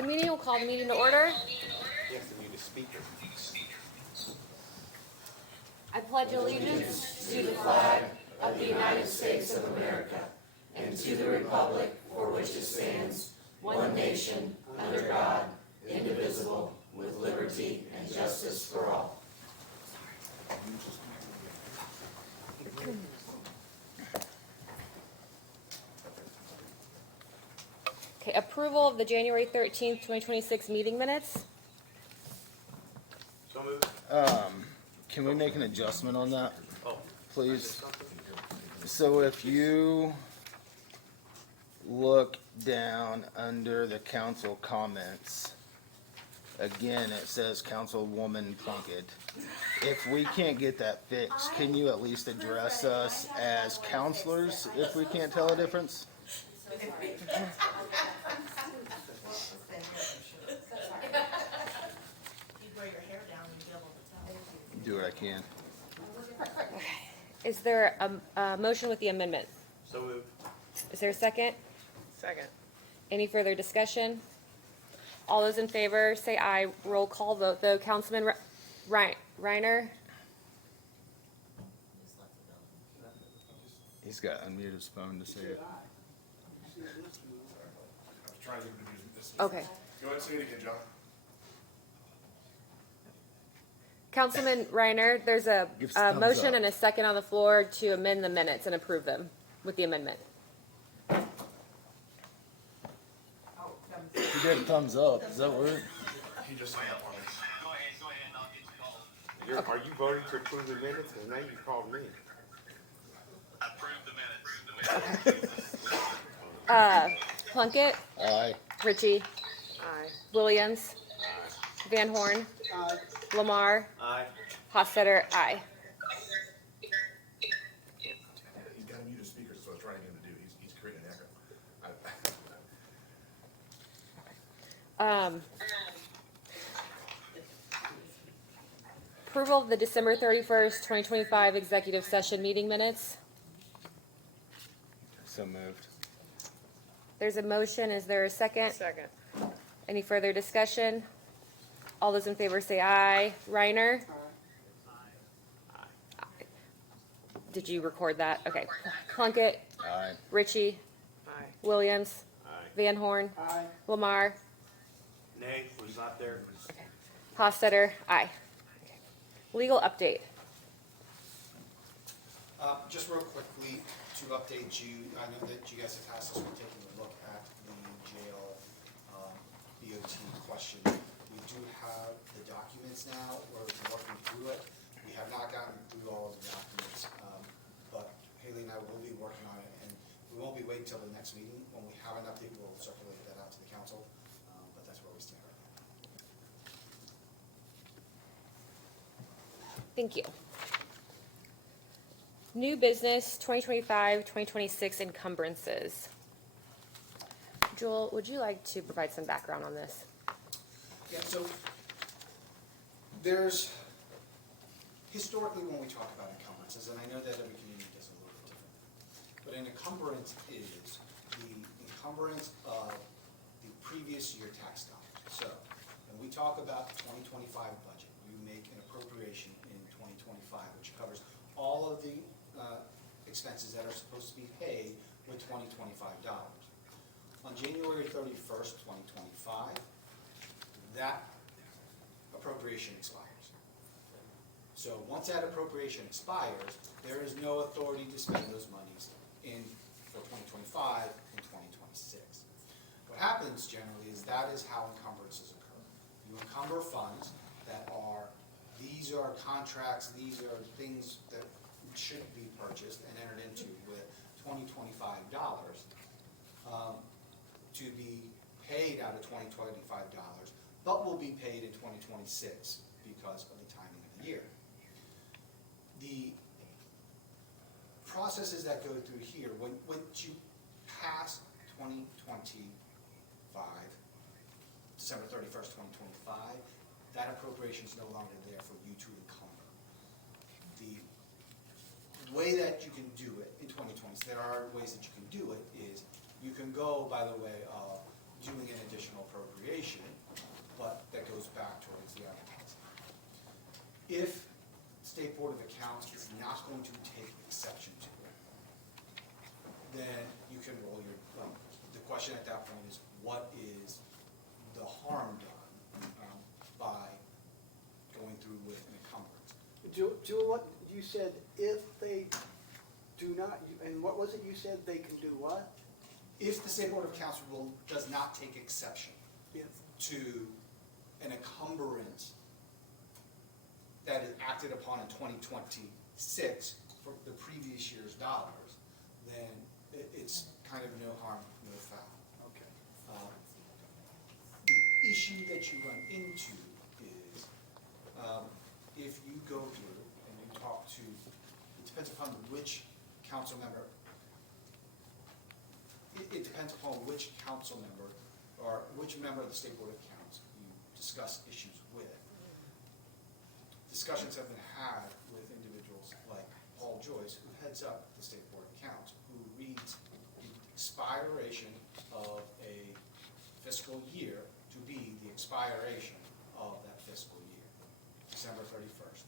The meeting will call the meeting to order. Yes, to mute the speaker. I pledge allegiance to the flag of the United States of America and to the republic for which it stands, one nation, under God, indivisible, with liberty and justice for all. Okay, approval of the January 13th, 2026 meeting minutes. So moved. Can we make an adjustment on that, Oh, please? something? So if you look down under the council comments, again, it says Councilwoman Plunkett. If we can't get that fixed, can you at least address us as counselors if we can't tell a difference? Do what I can. Is there a motion with the amendment? So moved. Is there a second? Second. Any further discussion? All those in favor say aye. Roll call vote though. Councilman Reiner? He's got to unmute his phone to say it. I was trying to get him to use this. Okay. Go ahead and say it again, John. Councilman Reiner, there's a Give thumbs motion up. and a second on the floor to amend the minutes and approve them with the amendment. He did a thumbs up. Does that work? He just hung up on me. Are you voting to approve the minutes? And now you called me. Plunkett, Aye. Ritchie, Aye. Williams, Van Horn, Lamar, Aye. Hossetter, aye. He's got to mute his speakers, so I was trying to get him to do. He's creating an echo. Approval of the December 31st, 2025 executive session meeting minutes. So moved. There's a motion. Is there a second? Second. Any further discussion? All those in favor say aye. Reiner? Did you record that? Okay. Plunkett, Aye. Ritchie, Aye. Williams, Aye. Van Horn, Lamar, Nay, was not there. Hossetter, aye. Legal update. Just real quickly to update you, I know that you guys have tasked us with taking a look at the jail BOT question. We do have the documents now, we're working through it. We have not gotten through all of the documents, but Haley and I will be working on it, and we won't be waiting until the next meeting. When we have an update, we'll circulate that out to the council, but that's where we stand right now. Thank you. New business 2025-2026 encumbrances. Joel, would you like to provide some background on this? Yeah, so there's, historically when we talk about encumbrances, and I know that every community does a little bit different, but an encumbrance is the encumbrance of the previous year tax dollars. So when we talk about the 2025 budget, you make an appropriation in 2025, which covers all of the expenses that are supposed to be paid with $2025. On January 31st, 2025, that appropriation expires. So once that appropriation expires, there is no authority to spend those monies for 2025 and 2026. What happens generally is that is how encumbrances occur. You encumber funds that are, these are contracts, these are things that should be purchased and entered into with $2025 to be paid out of $2025, but will be paid in 2026 because of the timing of the year. The processes that go through here, once you pass 2025, December 31st, 2025, that appropriation is no longer there for you to encumber. The way that you can do it in 2020, there are ways that you can do it, is you can go by the way of doing an additional appropriation that point is, what is the harm done by going through with an encumbrance? Jewel, what, you said if they do not, and what was it you said, they can do what? If the State Board of Accounts does not take exception If, to an encumbrance that is acted upon in 2026 for the previous year's dollars, then it's kind of no harm, no foul. okay. The issue that you run into is, if you go through and you talk to, it depends upon which council member, it depends upon which council member or which member of the State Board of Accounts you discuss issues with. Discussions have been had with individuals like Paul Joyce, who heads up the State Board of Accounts, who reads the expiration of a fiscal year to be the expiration of that fiscal year, December 31st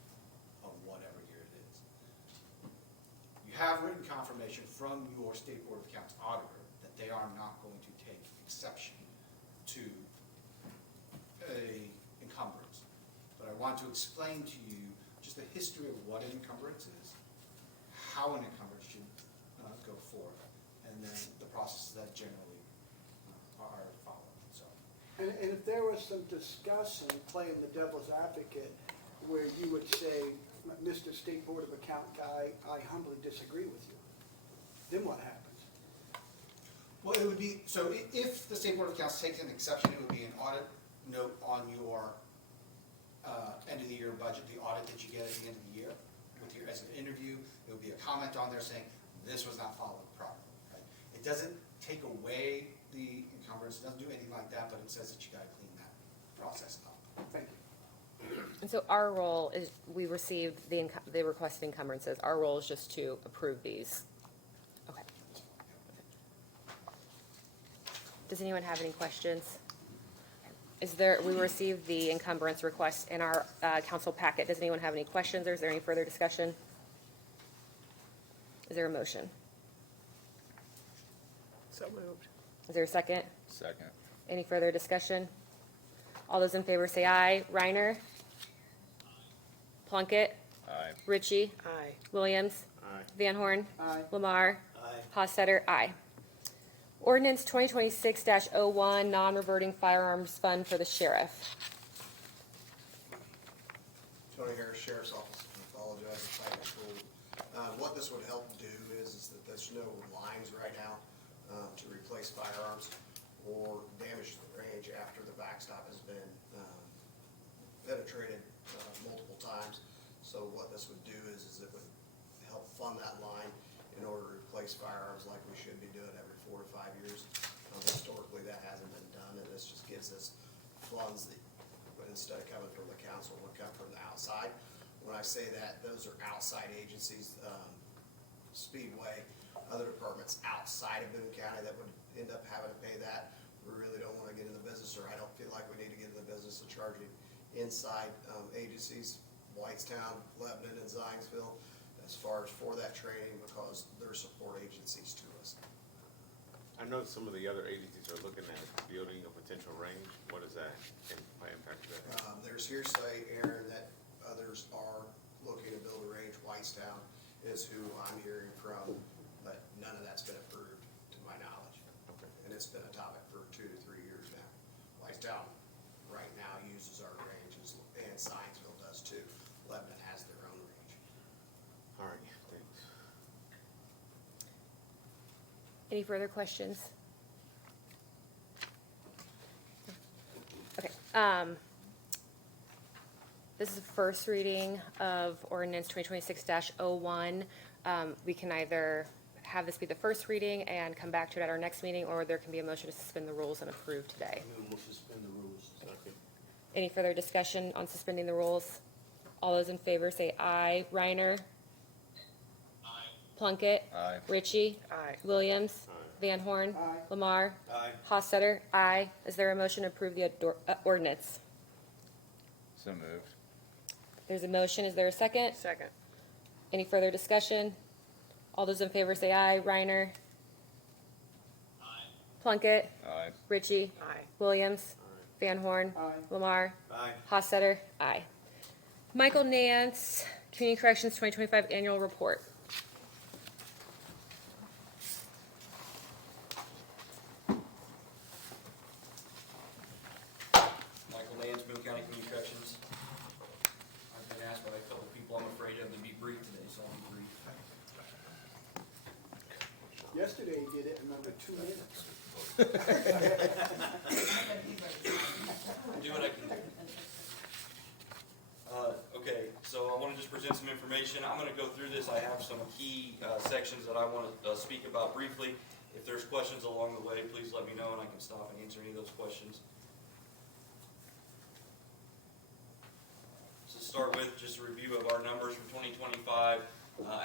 of whatever year it is. You have written confirmation from your State Board of Accounts auditor that they are not going to take exception to a encumbrance. But I want to explain to you just the history of what an encumbrance is, how an encumbrance should go forth, and then the processes that generally are followed, so. And if there was some discussion, playing the devil's advocate, where you would say, Mr. State Board of Account guy, I humbly disagree with you, then what happens? Well, it would be, so if the State Board of Accounts takes an exception, it would be an audit note on your end of the year budget, the audit that you get at the end of the year, with your, as an interview, it would be a comment on there saying, this was not followed properly, right? It doesn't take away the encumbrance, it doesn't do anything like that, but it says that you gotta clean that process up. Thank you. And so our role is, we received the requested encumbrances. Our role is just to approve these. Okay. Does anyone have any questions? We received the encumbrance request in our council packet. Does anyone have any questions, or is there any further discussion? Is there a motion? So moved. Is there a second? Second. Any further discussion? All those in favor say aye. Reiner? Plunkett? Aye. Ritchie? Aye. Williams? Aye. Van Horn? Aye. Lamar? Aye. Hostetter? Aye. Ordinance 2026-01, non-reverting firearms fund for the sheriff. Tony Harris, Sheriff's Office. I apologize if I get pulled. What this would help do is that there's no lines right now to replace firearms or damage to the range after the backstop has been penetrated multiple times. So what this would do is it would help fund that line in order to replace firearms like we should be doing every 4 to 5 years. Historically, that hasn't been done, and this just gives us funds that, but instead of coming from the council, would come from the outside. When I say that, those are outside agencies, Speedway, other departments outside of Boone County that would end up having to pay that. We really don't want to get in the business, or I don't feel like we need to get in the business of charging inside agencies, Whitestown, Lebanon, and Zionsville, as far as for that training, because they're support agencies to us. I know some of the other agencies are looking at building a potential range. What is that impact of that? There's hearsay, Aaron, that others are looking to build a range. Whitestown is who I'm hearing from, but none of that's been approved to my knowledge. Okay. And it's been a topic for 2 to 3 years now. Whitestown right now uses our ranges, and Zionsville does too. Lebanon has their own range. All right, thanks. Any further questions? Okay, this is the first reading of ordinance 2026-01. We can either have this be the first reading and come back to it at our next meeting, or there can be a motion to suspend the rules and approve today. We'll suspend the rules. Second. Any further discussion on suspending the rules? All those in favor say aye. Reiner? Aye. Plunkett? Aye. Ritchie? Aye. Williams? Aye. Van Horn? Aye. Lamar? Aye. Hostetter? Aye. Is there a motion to approve the ordinance? So moved. There's a motion. Is there a second? Second. Any further discussion? All those in favor say aye. Reiner? Aye. Plunkett. Aye. Ritchie. Aye. Williams. Van Horn. Aye. Lamar. Aye. Hossetter. Aye. Michael Nance, Community Corrections 2025 Annual Report. Michael Nance, Boone County Community Corrections. I've been asked by a couple of people I'm afraid of to be brief today, so I'll be brief. Yesterday he did it in under 2 minutes. Do what I can do. Okay, so I want to just present some information. I'm going to go through this. I have some key sections that I want to speak about briefly. If there's questions along the way, please let me know and I can stop and answer any of those questions. To start with, just a review of our numbers from 2025.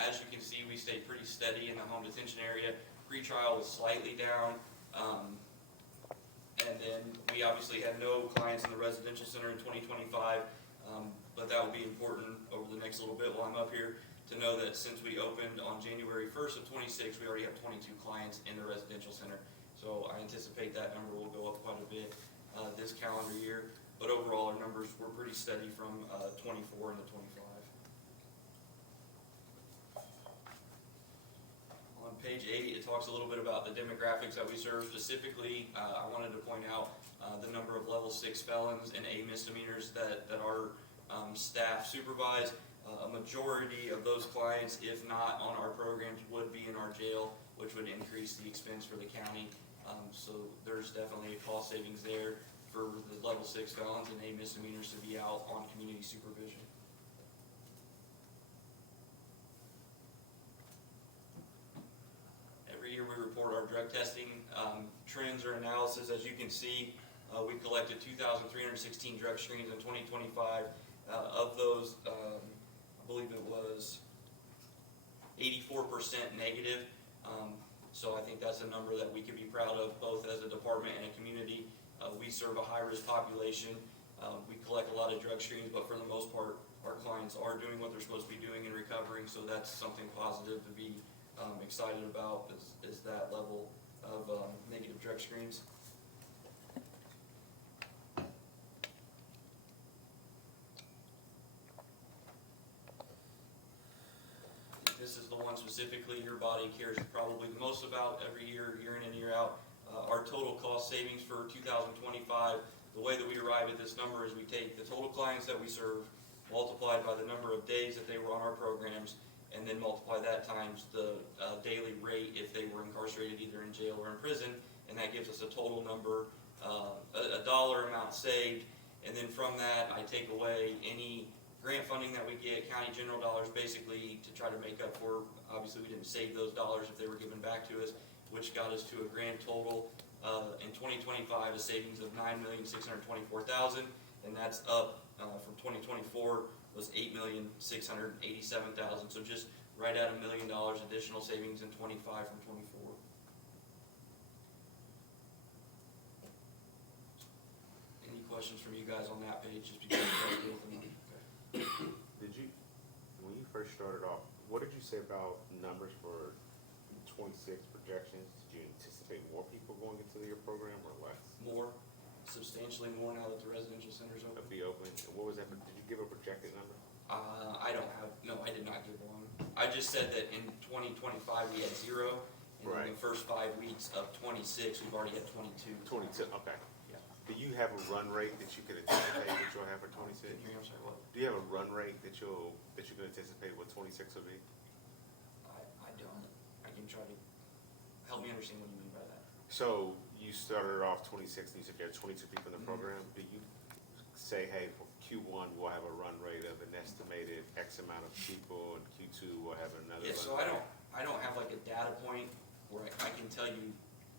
As you can see, we stayed pretty steady in the home detention area. Pretrial was slightly down. And then we obviously had no clients in the residential center in 2025. But that will be important over the next little bit while I'm up here to know that since we opened on January 1st of 26, we already have 22 clients in the residential center. So I anticipate that number will go up quite a bit this calendar year. But overall, our numbers were pretty steady from 24 into 25. On page 8, it talks a little bit about the demographics that we serve. Specifically, I wanted to point out the number of level 6 felons and A misdemeanors that our staff supervise. A majority of those clients, if not on our programs, would be in our jail, which would increase the expense for the county. So there's definitely a cost savings there for the level 6 felons and A misdemeanors to be out on community supervision. Every year we report our drug testing trends or analysis. As you can see, we collected 2,316 drug screens in 2025. Of those, I believe it was 84% negative. So I think that's a number that we can be proud of, both as a department and a community. We serve a high-risk population. We collect a lot of drug screens, but for the most part, our clients are doing what they're supposed to be doing and recovering. So that's something positive to be excited about, is that level of negative drug screens. This is the one specifically your body cares probably the most about every year, year in and year out. Our total cost savings for 2025, the way that we arrive at this number is we take the total clients that we serve, multiplied by the number of days that they were on our programs, and then multiply that times the daily rate if they were incarcerated either in jail or in prison, and that gives us a total number, a dollar amount saved, and then from that I take away any grant funding that we get, county general dollars basically to try to make up for, obviously we didn't save those dollars if they were given back to us, which got us to a grand total in 2025 a savings of $9,624,000, and that's up from 2024 was $8,687,000. So just right at $1 million additional savings in 25 from 24. Any questions from you guys on that page? Just because you guys go through them. Did you, when you first started off, what did you say about numbers for 26 projections? Did you anticipate more people going into your program or less? More, substantially more now that the residential center's open. To be open, and what was that, did you give a projected number? I don't have, no, I did not give one. I just said that in 2025 we had 0, and in Right. the first 5 weeks of 26 we've already had 22. 22, okay. Yeah. Do you have a run rate that you can anticipate that you'll have for 26? Didn't hear you, I'm sorry, what? Do you have a run rate that you can anticipate what 26 will be? I don't. I can try to help me understand what you mean by that. So you started off 26 and you said you had 22 people in the Mm-hmm. program. Do you say, hey, for Q1 we'll have a run rate of an estimated X amount of people, and Q2 we'll have another Yeah, run so rate? I don't have like a data point where I can tell you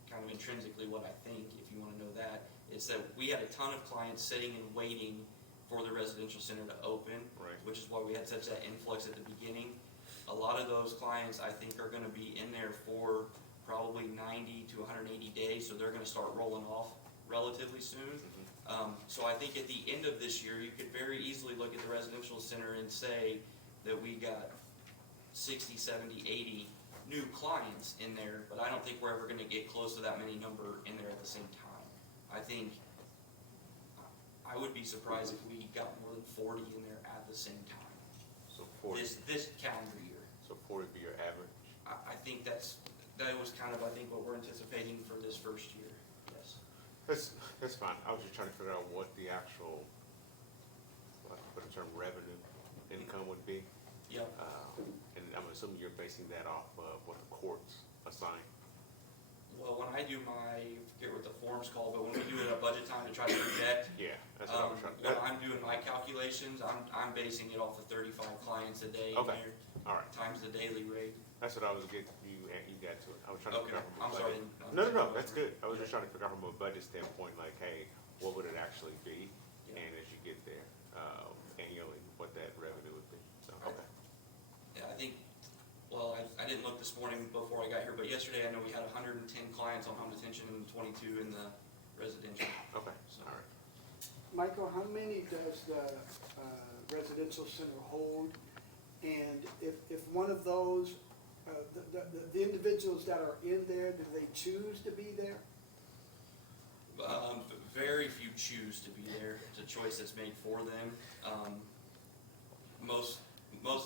kind of intrinsically what I think, if you want to know that. It's that we had a ton of clients sitting and waiting for the residential center to open, Right. which is why we had such that influx at the beginning. A lot of those clients, I think, are going to be in there for probably 90 to 180 days, so they're going to start rolling off relatively soon. So I think at the end of this year, you could very easily look at the residential center and say that we got 60, 70, 80 new clients in there, but I don't think we're ever gonna get close to that many number in there at the same time. I think, I would be surprised if we got more than 40 in there at the same time, So 40, this calendar year. so 40 would be your average? I think that was kind of, I think, what we're anticipating for this first year, yes. That's fine. I was just trying to figure out what the actual, what the term revenue income would be. Yep. And I'm assuming you're basing that off of what the courts assign. Well, when I do my, I forget what the form's called, but when we do it at budget time to try to project, Yeah, that's what I was trying to. when I'm doing my calculations, I'm basing it off of 35 clients a day in Okay. there, All right, times the daily rate. that's what I was getting, you got to it. I was trying to Okay, figure out from a I'm budget. sorry. No, that's good. I was just trying to figure out from a budget standpoint, like, hey, what would it actually be? Yeah. And as you get there, annually, what that revenue would be. So, Right. okay. Yeah, I think, well, I didn't look this morning before I got here, but yesterday I know we had 110 clients on home detention and 22 in the residential. Okay, So- all right. Michael, how many does the residential center hold? And if one of those, the individuals that are in there, do they choose to be there? Very few choose to be there. It's a choice that's made for them. Most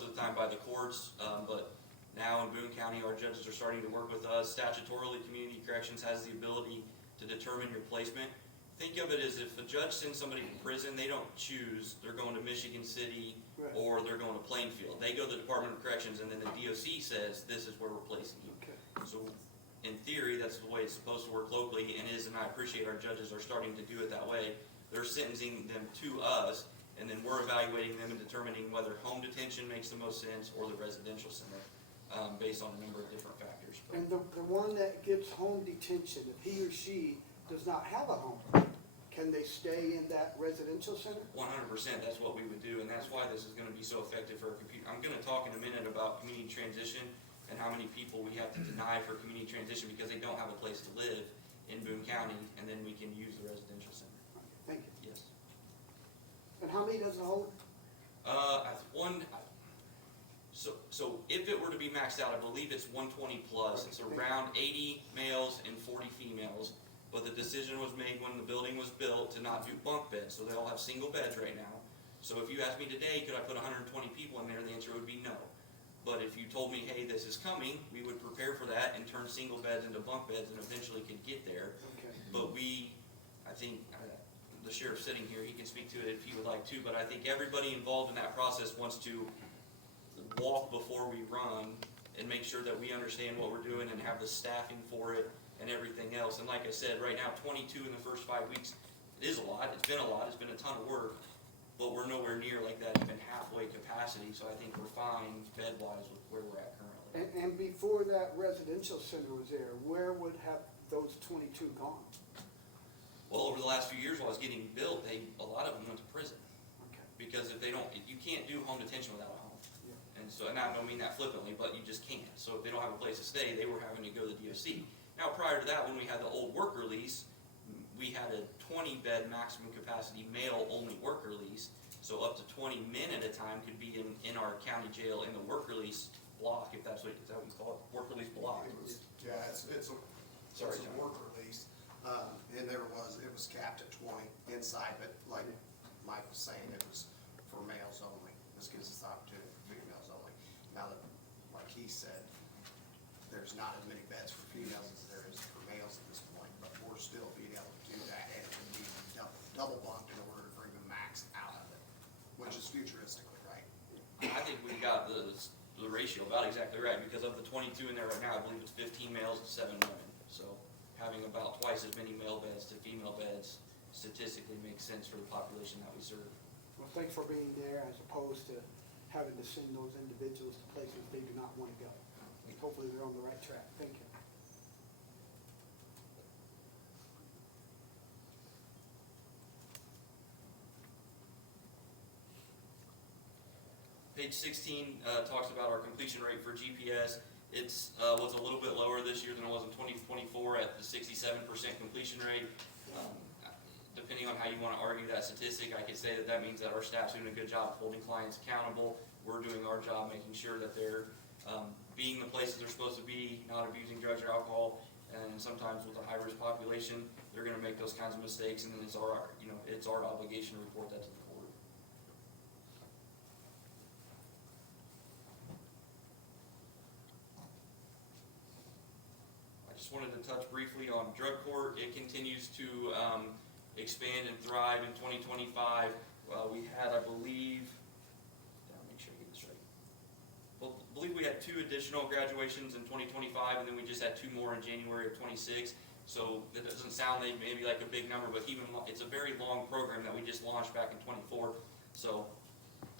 of the time by the courts, but now in Boone County, our judges are starting to work with us. Statutorily, Community Corrections has the ability to determine your placement. Think of it as if a judge sends somebody to prison, they don't choose, they're going to Michigan City Right. or they're going to Plainfield. They go to the Department of Corrections and then the DOC says, this is where we're placing you. Okay. So in theory, that's the way it's supposed to work locally and is, and I appreciate our judges are starting to do it that way. They're sentencing them to us, and then we're evaluating them and determining whether home detention makes the most sense or the residential center, based on a number of different factors. But And the one that gets home detention, if he or she does not have a home, can they stay in that residential center? 100%, that's what we would do, and that's why this is gonna be so effective for our computer. I'm gonna talk in a minute about community transition and how many people we have to deny for community transition because they don't have a place to live in Boone County, and then we can use the residential center. Thank you. Yes. And how many does it hold? So if it were to be maxed out, I believe it's 120 plus. It's around 80 males and 40 females. But the decision was made when the building was built to not do bunk beds, so they all have single beds right now. So if you asked me today, could I put 120 people in there, the answer would be no. But if you told me, hey, this is coming, we would prepare for that and turn single beds into bunk beds and eventually could get there. Okay. But I think, the sheriff's sitting here, he can speak to it if he would like to, but I think everybody involved in that process wants to walk before we run and make sure that we understand what we're doing and have the staffing for it and everything else. And like I said, right now, 22 in the first 5 weeks is a lot, it's been a ton of work, but we're nowhere near like that, even halfway capacity, so I think we're fine bed-wise with where we're at currently. And before that residential center was there, where would have those 22 gone? Well, over the last few years while it was getting built, a lot of them went to prison. Okay. Because if they don't, you can't do home detention without a home. Yeah. And so, and I don't mean that flippantly, but you just can't. So if they don't have a place to stay, they were having to go to the DOC. Now, prior to that, when we had the old work release, we had a 20-bed maximum capacity male-only work release. So up to 20 men at a time could be in our county jail in the work release block, if that's what, is that what you call it? Work release block. Yeah, it's a Sorry, it's a John. work release, and it was capped at 20 inside, but like Mike was saying, it was for males only. This gives us the opportunity for females only. Now that, like he said, there's not as many beds for females as there is for males at this point, but we're still being able to do that, and it can be double bunked in order to bring the max out of it, which is futuristically right. I think we got the ratio about exactly right, because of the 22 in there right now, I believe it's 15 males and 7 women. So having about twice as many male beds to female beds statistically makes sense for the population that we serve. Well, thanks for being there as opposed to having to send those individuals to places they do not want to go. Hopefully they're on the right track. Thank you. Page 16 talks about our completion rate for GPS. It's was a little bit lower this year than it was in 2024 at the 67% completion rate. Depending on how you want to argue that statistic, I could say that means that our staff's doing a good job of holding clients accountable. We're doing our job making sure that they're being the places they're supposed to be, not abusing drugs or alcohol, and sometimes with a high-risk population, they're gonna make those kinds of mistakes, and then it's our, it's our obligation to report that to the court. I just wanted to touch briefly on drug court. It continues to expand and thrive in 2025. We had, I believe, make sure I get this right. Well, I believe we had 2 additional graduations in 2025, and then we just had 2 more in January of 26. So that doesn't sound maybe like a big number, but it's a very long program that we just launched back in 24. So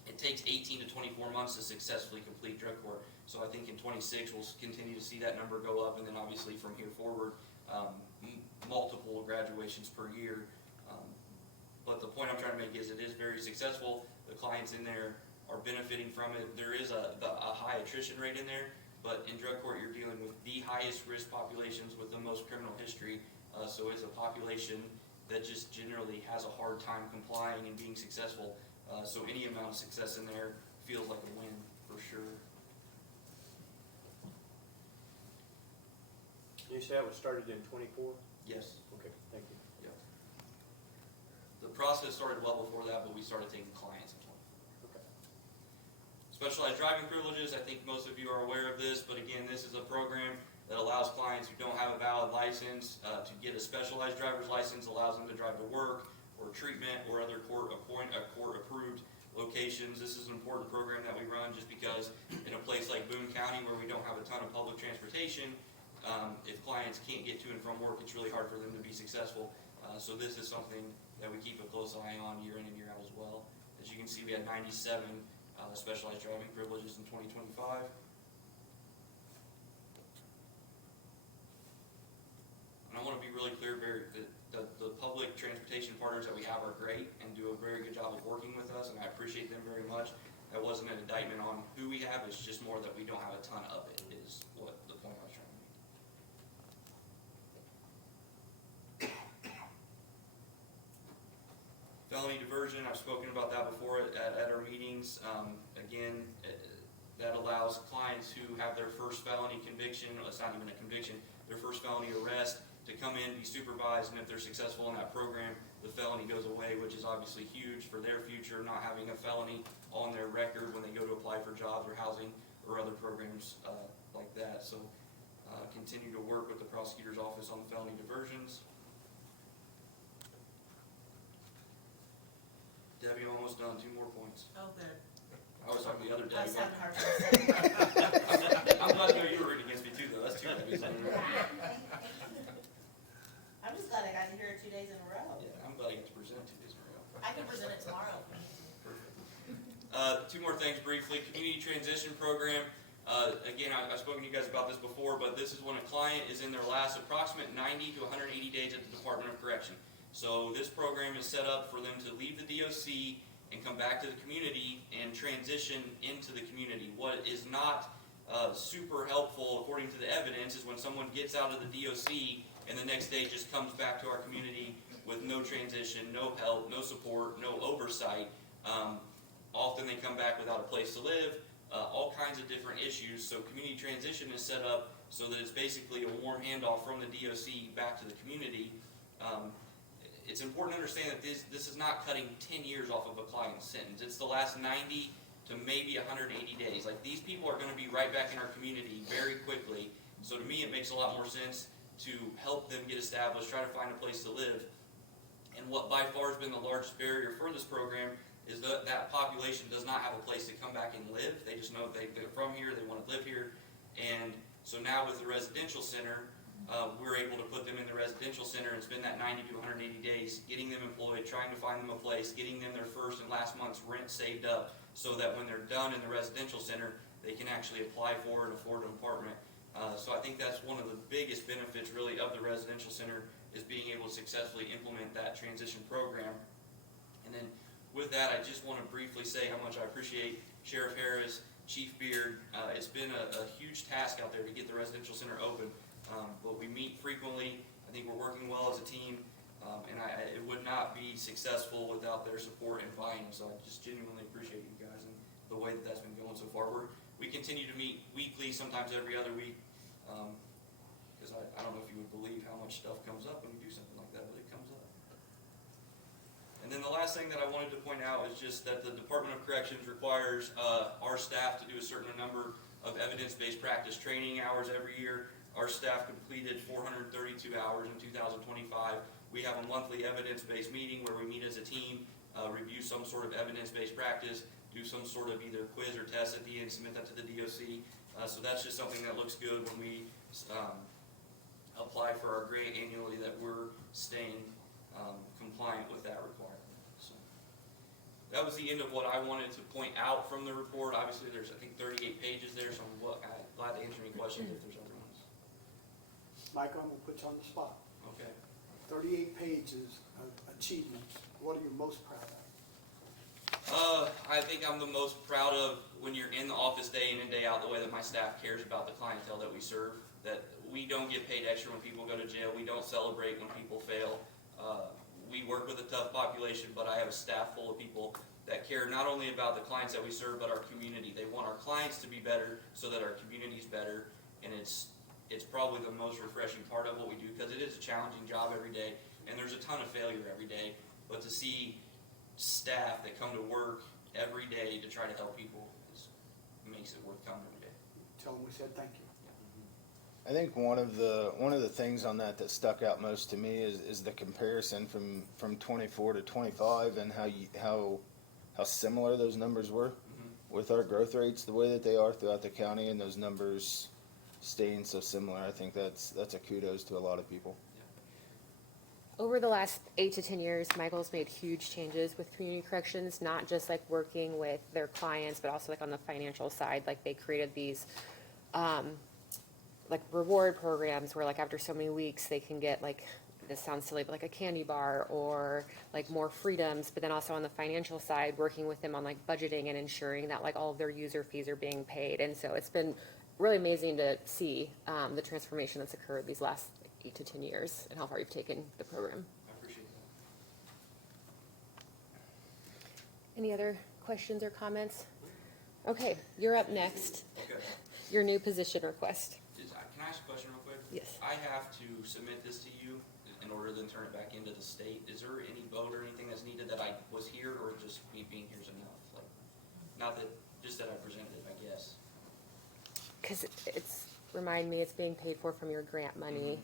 it takes 18 to 24 months to successfully complete drug court. So I think in 26 we'll continue to see that number go up, and then obviously from here forward, multiple graduations per year. But the point I'm trying to make is it is very successful. The clients in there are benefiting from it. There is a high attrition rate in there, but in drug court you're dealing with the highest risk populations with the most criminal history. So it's a population that just generally has a hard time complying and being successful. So any amount of success in there feels like a win for sure. You say that was started in 24? Yes. Okay, thank you. The process started well before that, but we started taking clients in 24. Okay. Specialized driving privileges, I think most of you are aware of this, but again, this is a program that allows clients who don't have a valid license to get a specialized driver's license, allows them to drive to work or treatment or other court-approved locations. This is an important program that we run just because in a place like Boone County where we don't have a ton of public transportation, if clients can't get to and from work, it's really hard for them to be successful. So this is something that we keep a close eye on year in and year out as well. As you can see, we had 97 specialized driving privileges in 2025. And I want to be really clear, Barry, that the public transportation partners that we have are great and do a very good job of working with us, and I appreciate them very much. That wasn't an indictment on who we have, it's just more that we don't have a ton of it, is what the point I was trying to make. Felony diversion, I've spoken about that before at our meetings. Again, that allows clients who have their first felony conviction, well, it's not even a conviction, their first felony arrest, to come in, be supervised, and if they're successful in that program, the felony goes away, which is obviously huge for their future, not having a felony on their record when they go to apply for jobs or housing or other programs like that. So continue to work with the prosecutor's office on the felony diversions. Debbie, I'm almost done. 2 more points. Oh, good. I was talking the other I Debbie. was having a hard time saying that. I'm glad to know you were rooting against me too, though. That's 2 Debbies. I'm just glad I got to hear it 2 days in a row. Yeah, I'm glad I get to present 2 days in a row. I can present it tomorrow. 2 more things briefly. Community transition program. Again, I've spoken to you guys about this before, but this is when a client is in their last approximate 90 to 180 days at the Department of Correction. So this program is set up for them to leave the DOC and come back to the community and transition into the community. What is not super helpful, according to the evidence, is when someone gets out of the DOC and the next day just comes back to our community with no transition, no help, no support, no oversight. Often they come back without a place to live, all kinds of different issues. So community transition is set up so that it's basically a warm handoff from the DOC back to the community. It's important to understand that this is not cutting 10 years off of a client's sentence. It's the last 90 to maybe 180 days. Like, these people are going to be right back in our community very quickly. So to me, it makes a lot more sense to help them get established, try to find a place to live. And what by far has been the largest barrier for this program is that that population does not have a place to come back and live. They just know they're from here, they want to live here. And so now with the residential center, we're able to put them in the residential center and spend that 90 to 180 days getting them employed, trying to find them a place, getting them their first and last month's rent saved up so that when they're done in the residential center, they can actually apply for and afford an apartment. So I think that's one of the biggest benefits really of the residential center, is being able to successfully implement that transition program. And then with that, I just want to briefly say how much I appreciate Sheriff Harris, Chief Beard. It's been a huge task out there to get the residential center open. But we meet frequently. I think we're working well as a team, and it would not be successful without their support and buy-in. So I just genuinely appreciate you guys and the way that that's been going so far. We continue to meet weekly, sometimes every other week, because I don't know if you would believe how much stuff comes up when you do something like that, but it comes up. And then the last thing that I wanted to point out is just that the Department of Corrections requires our staff to do a certain number of evidence-based practice training hours every year. Our staff completed 432 hours in 2025. We have a monthly evidence-based meeting where we meet as a team, review some sort of evidence-based practice, do some sort of either quiz or test at the end, submit that to the DOC. So that's just something that looks good when we apply for our grant annually, that we're staying compliant with that requirement. So that was the end of what I wanted to point out from the report. Obviously, there's, I think, 38 pages there, so I'm glad to answer any questions if there's other ones. Michael, I'm gonna put you on the spot. Okay. 38 pages of achievements. What are you most proud of? I think I'm the most proud of when you're in the office day in and day out, the way that my staff cares about the clientele that we serve, that we don't get paid extra when people go to jail. We don't celebrate when people fail. We work with a tough population, but I have a staff full of people that care not only about the clients that we serve, but our community. They want our clients to be better so that our community's better, and it's probably the most refreshing part of what we do, because it is a challenging job every day, and there's a ton of failure every day. But to see staff that come to work every day to try to help people makes it worth coming every day. Tell them we said thank you. I think one of the things on that stuck out most to me is the comparison from 24 to 25, and how similar those numbers were with our growth rates, the way that they are throughout the county, and those numbers staying so similar. I think that's a kudos to a lot of people. Over the last 8 to 10 years, Michael's made huge changes with community corrections, not just like working with their clients, but also like on the financial side. Like they created these like reward programs where like after so many weeks they can get, like, this sounds silly, but like a candy bar or like more freedoms. But then also on the financial side, working with them on like budgeting and ensuring that like all of their user fees are being paid. And so it's been really amazing to see the transformation that's occurred these last 8 to 10 years and how far you've taken the program. I appreciate that. Any other questions or comments? Okay, you're up next. Okay. Your new position request. Can I ask a question real quick? Yes. I have to submit this to you in order to then turn it back into the state. Is there any vote or anything that's needed that I was here, or just me being here is enough? Like, not that, just that I presented it, I guess. Because remind me, it's being paid for from your grant money.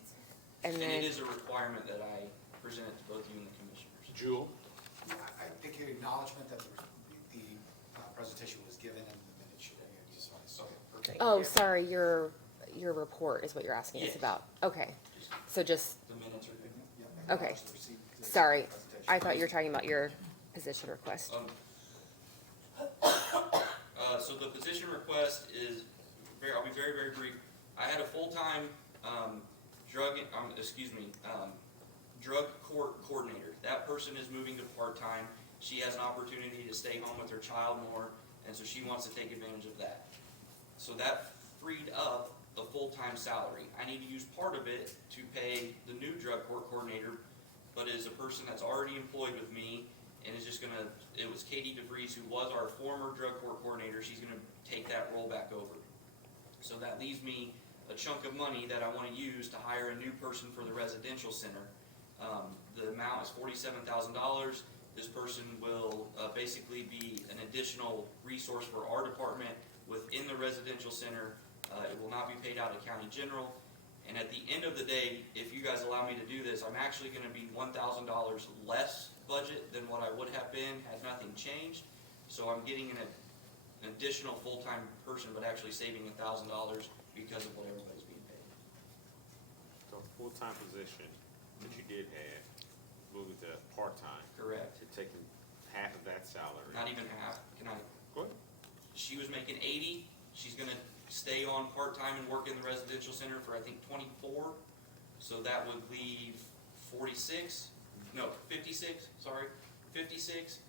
And And then, it is a requirement that I present it to both you and the commissioners. Jewel? Yeah, I think an acknowledgement that the presentation was given and the minutes should, just so I saw it. Perfect. oh, sorry, your report is what you're asking us Yes. about. Okay, Just so just, the minutes are good. Yeah, Okay. acknowledge the receipt of the sorry, presentation. I thought you were talking about your position request. So the position request is, I'll be very, very brief. I had a full-time drug court coordinator. That person is moving to part-time. She has an opportunity to stay home with her child more, and so she wants to take advantage of that. So that freed up a full-time salary. I need to use part of it to pay the new drug court coordinator, but is a person that's already employed with me, and is just gonna, it was Katie DeVries, who was our former drug court coordinator. She's gonna take that role back over. So that leaves me a chunk of money that I want to use to hire a new person for the residential center. The amount is $47,000. This person will basically be an additional resource for our department within the residential center. It will not be paid out of county general. And at the end of the day, if you guys allow me to do this, I'm actually going to be $1,000 less budget than what I would have been had nothing changed. So I'm getting an additional full-time person, but actually saving $1,000 because of what everybody's being paid. So full-time position that you did have, moving to part-time, Correct. you're taking half of that salary. Not even half. Can I? Go ahead. She was making 80. She's gonna stay on part-time and work in the residential center for, I think, 24. So that would leave 56. No, 56. Sorry, 56.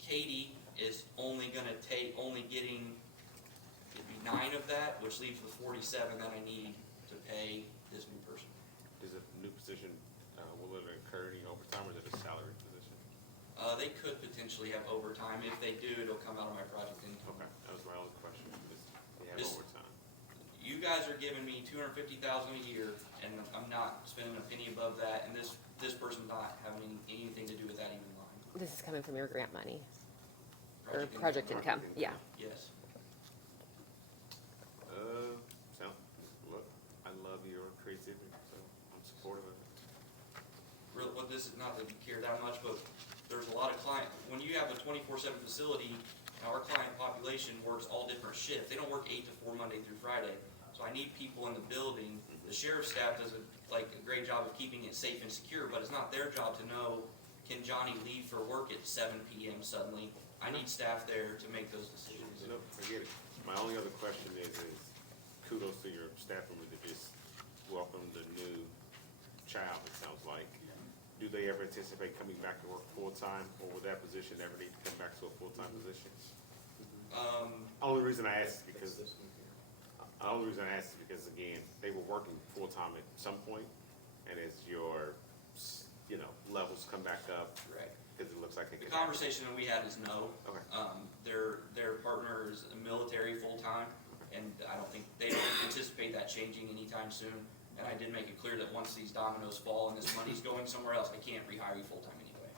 Katie is only getting, it'd be 9 of that, which leaves the 47 that I need to pay this new person. Is it a new position, will it incur any overtime, or is it a salary position? They could potentially have overtime. If they do, it'll come out of my project income. Okay, that was my only question, because they have This- overtime. You guys are giving me $250,000 a year, and I'm not spending a penny above that, and this person's not having anything to do with that even line. This is coming from your grant money, or Project project income, yeah. Yes. Sound, look, I love your creativity, so I'm supportive of it. Real, well, this is not to care that much, but there's a lot of client, when you have a 24/7 facility, our client population works all different shifts. They don't work 8 to 4 Monday through Friday. So I need people in the building. The sheriff's staff does a great job of keeping it safe and secure, but it's not their job to know, can Johnny leave for work at 7 PM suddenly? I need staff there to make those decisions. No, I get it. My only other question is kudos to your staff member that just welcomed the new child, it sounds like. Do they ever anticipate coming back to work full-time, or would that position ever need to come back to a full-time position? Only reason I ask is because, again, they were working full-time at some point, and as your, levels come back up, Right. because it looks like they The could. conversation that we had is no. Okay. Their partner is a military full-time, and I don't think, they don't anticipate that changing anytime soon. And I did make it clear that once these dominoes fall and this money's going somewhere else, I can't rehire you full-time anyway.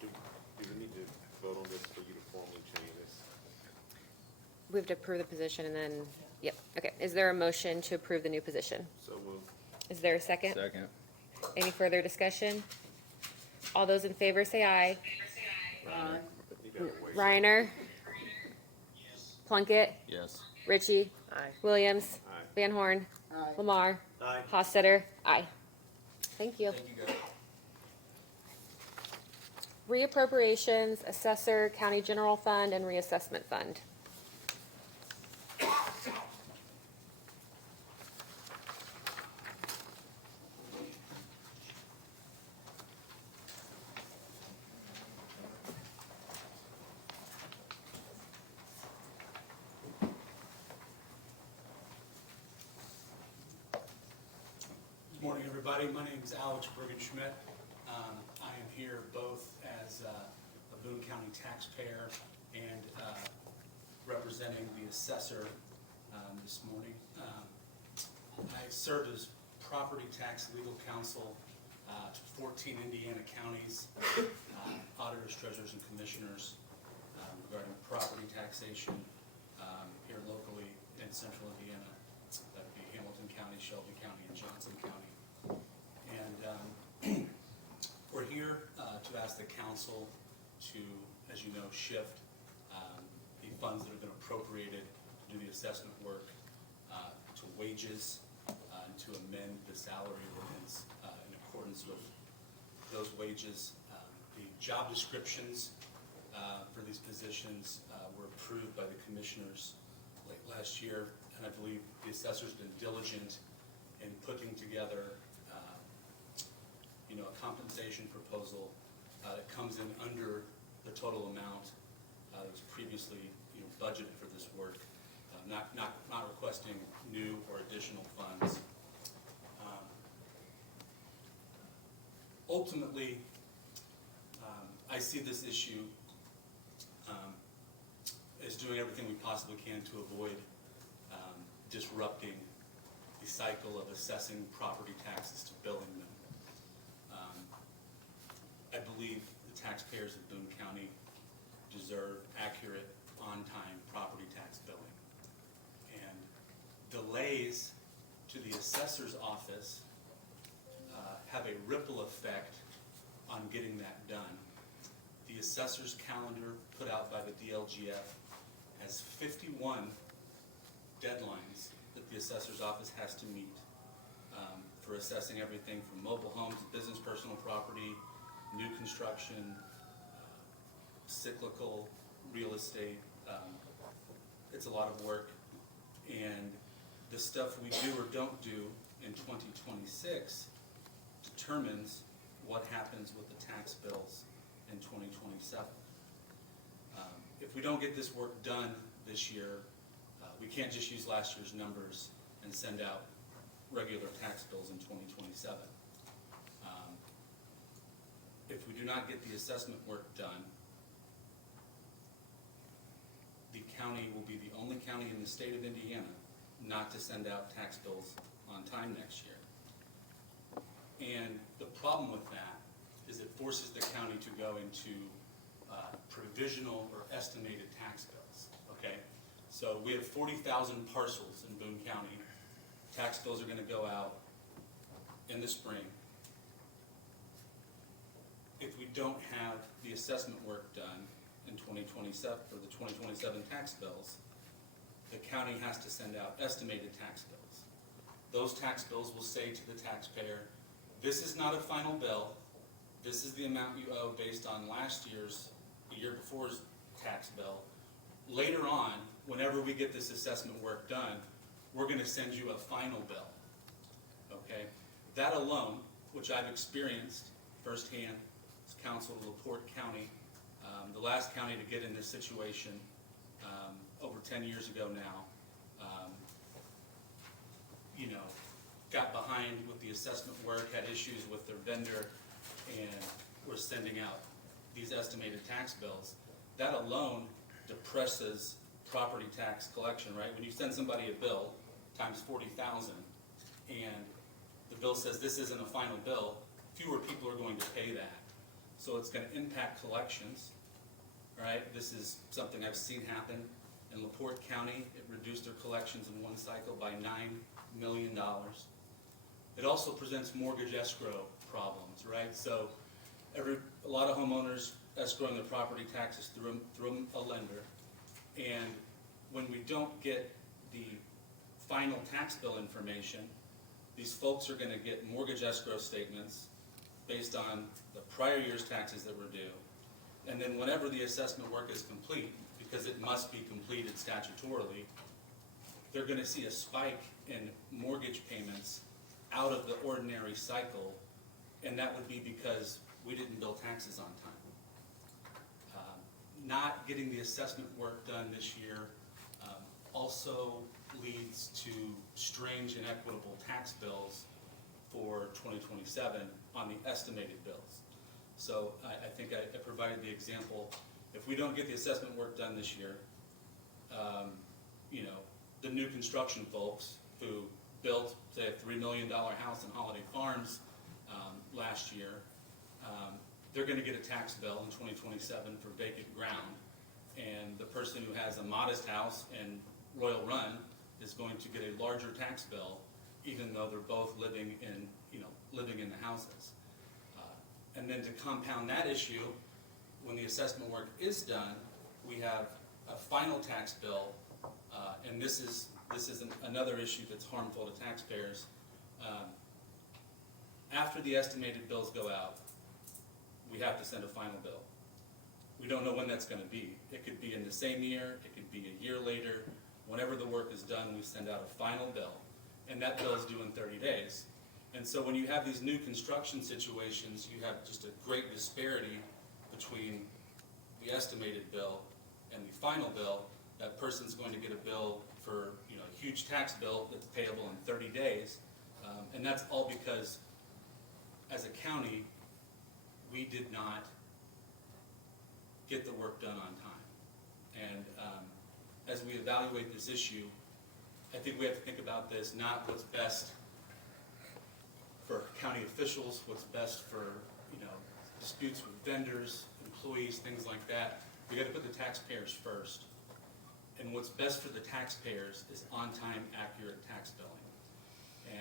Do we need to vote on this for you to formally change this? We have to approve the position and then, yep, okay. Is there a motion to approve the new position? So moved. Is there a second? Second. Any further discussion? All those in favor say aye. You gotta wait. Reiner? Plunkett? Yes. Ritchie? Williams? Aye. Van Horn? Aye. Lamar? Aye. Hostetter? Aye. Thank you. Thank you, guys. Reappropriations, assessor, county general fund, and reassessment fund. Good morning, everybody. My name is Alex Bergen-Schmidt. I am here both as a Boone County taxpayer and representing the assessor this morning. I served as property tax legal counsel to 14 Indiana counties, auditors, treasurers, and commissioners regarding property taxation here locally in central Indiana. That would be Hamilton County, Shelby County, and Johnson County. And we're here to ask the council to, as you know, shift the funds that have been appropriated to do the assessment work to wages and to amend the salary ordinance in accordance with those wages. The job descriptions for these positions were approved by the commissioners late last year, and I believe the assessor's been diligent in putting together a compensation proposal that comes in under the total amount that was previously budgeted for this work, not requesting new or additional funds. Ultimately, I see this issue as doing everything we possibly can to avoid disrupting the cycle of assessing property taxes to billing them. I believe the taxpayers of Boone County deserve accurate, on-time property tax billing. And delays to the assessor's office have a ripple effect on getting that done. The assessor's calendar put out by the DLGF has 51 deadlines that the assessor's office has to meet for assessing everything from mobile homes, business personal property, new construction, cyclical real estate. It's a lot of work, and the stuff we do or don't do in 2026 determines what happens with the tax bills in 2027. If we don't get this work done this year, we can't just use last year's numbers and send out regular tax bills in 2027. If we do not get the assessment work done, county will be the only county in the state of Indiana not to send out tax bills on time next year. And the problem with that is it forces the county to go into provisional or estimated tax bills, okay? So we have 40,000 parcels in Boone County. Tax bills are gonna go out in the spring. If we don't have the assessment work done in 2027, for the 2027 tax bills, the county has to send out estimated tax bills. Those tax bills will say to the taxpayer, this is not a final bill, this is the amount you owe based on last year's, the year before's tax bill. Later on, whenever we get this assessment work done, we're gonna send you a final bill, okay? That alone, which I've experienced firsthand as counsel to LaPorte County, the last county to get in this situation, over 10 years ago now, got behind with the assessment work, had issues with their vendor, and were sending out these estimated tax bills. That alone depresses property tax collection, right? When you send somebody a bill times 40,000 and the bill says this isn't a final bill, fewer people are going to pay that. So it's going to impact collections, right? This is something I've seen happen in LaPorte County. It reduced their collections in one cycle by $9 million. It also presents mortgage escrow problems, right? So a lot of homeowners escrowing their property taxes through a lender, and when we don't get the final tax bill information, these folks are going to get mortgage escrow statements based on the prior year's taxes that were due, and then whenever the assessment work is complete, because it must be completed statutorily, they're going to see a spike in mortgage payments out of the ordinary cycle, and that would be because we didn't bill taxes on time. Not getting the assessment work done this year also leads to strange and inequitable tax bills for 2027 on the estimated bills. So I think I provided the example. If we don't get the assessment work done this year, the new construction folks who built, say, a $3 million house in Holiday Farms last year, they're going to get a tax bill in 2027 for vacant ground, and the person who has a modest house in Royal Run is going to get a larger tax bill, even though they're both living in the houses. And then to compound that issue, when the assessment work is done, we have a final tax bill, and this is another issue that's harmful to taxpayers. After the estimated bills go out, we have to send a final bill. We don't know when that's going to be. It could be in the same year, it could be a year later. Whenever the work is done, we send out a final bill, and that bill is due in 30 days. And so when you have these new construction situations, you have just a great disparity between the estimated bill and the final bill. That person's going to get a bill for a huge tax bill that's payable in 30 days, and that's all because as a county, we did not get the work done on time. And as we evaluate this issue, I think we have to think about this, not what's best for county officials, what's best for disputes with vendors, employees, things like that. We got to put the taxpayers first. And what's best for the taxpayers is on-time, accurate tax billing.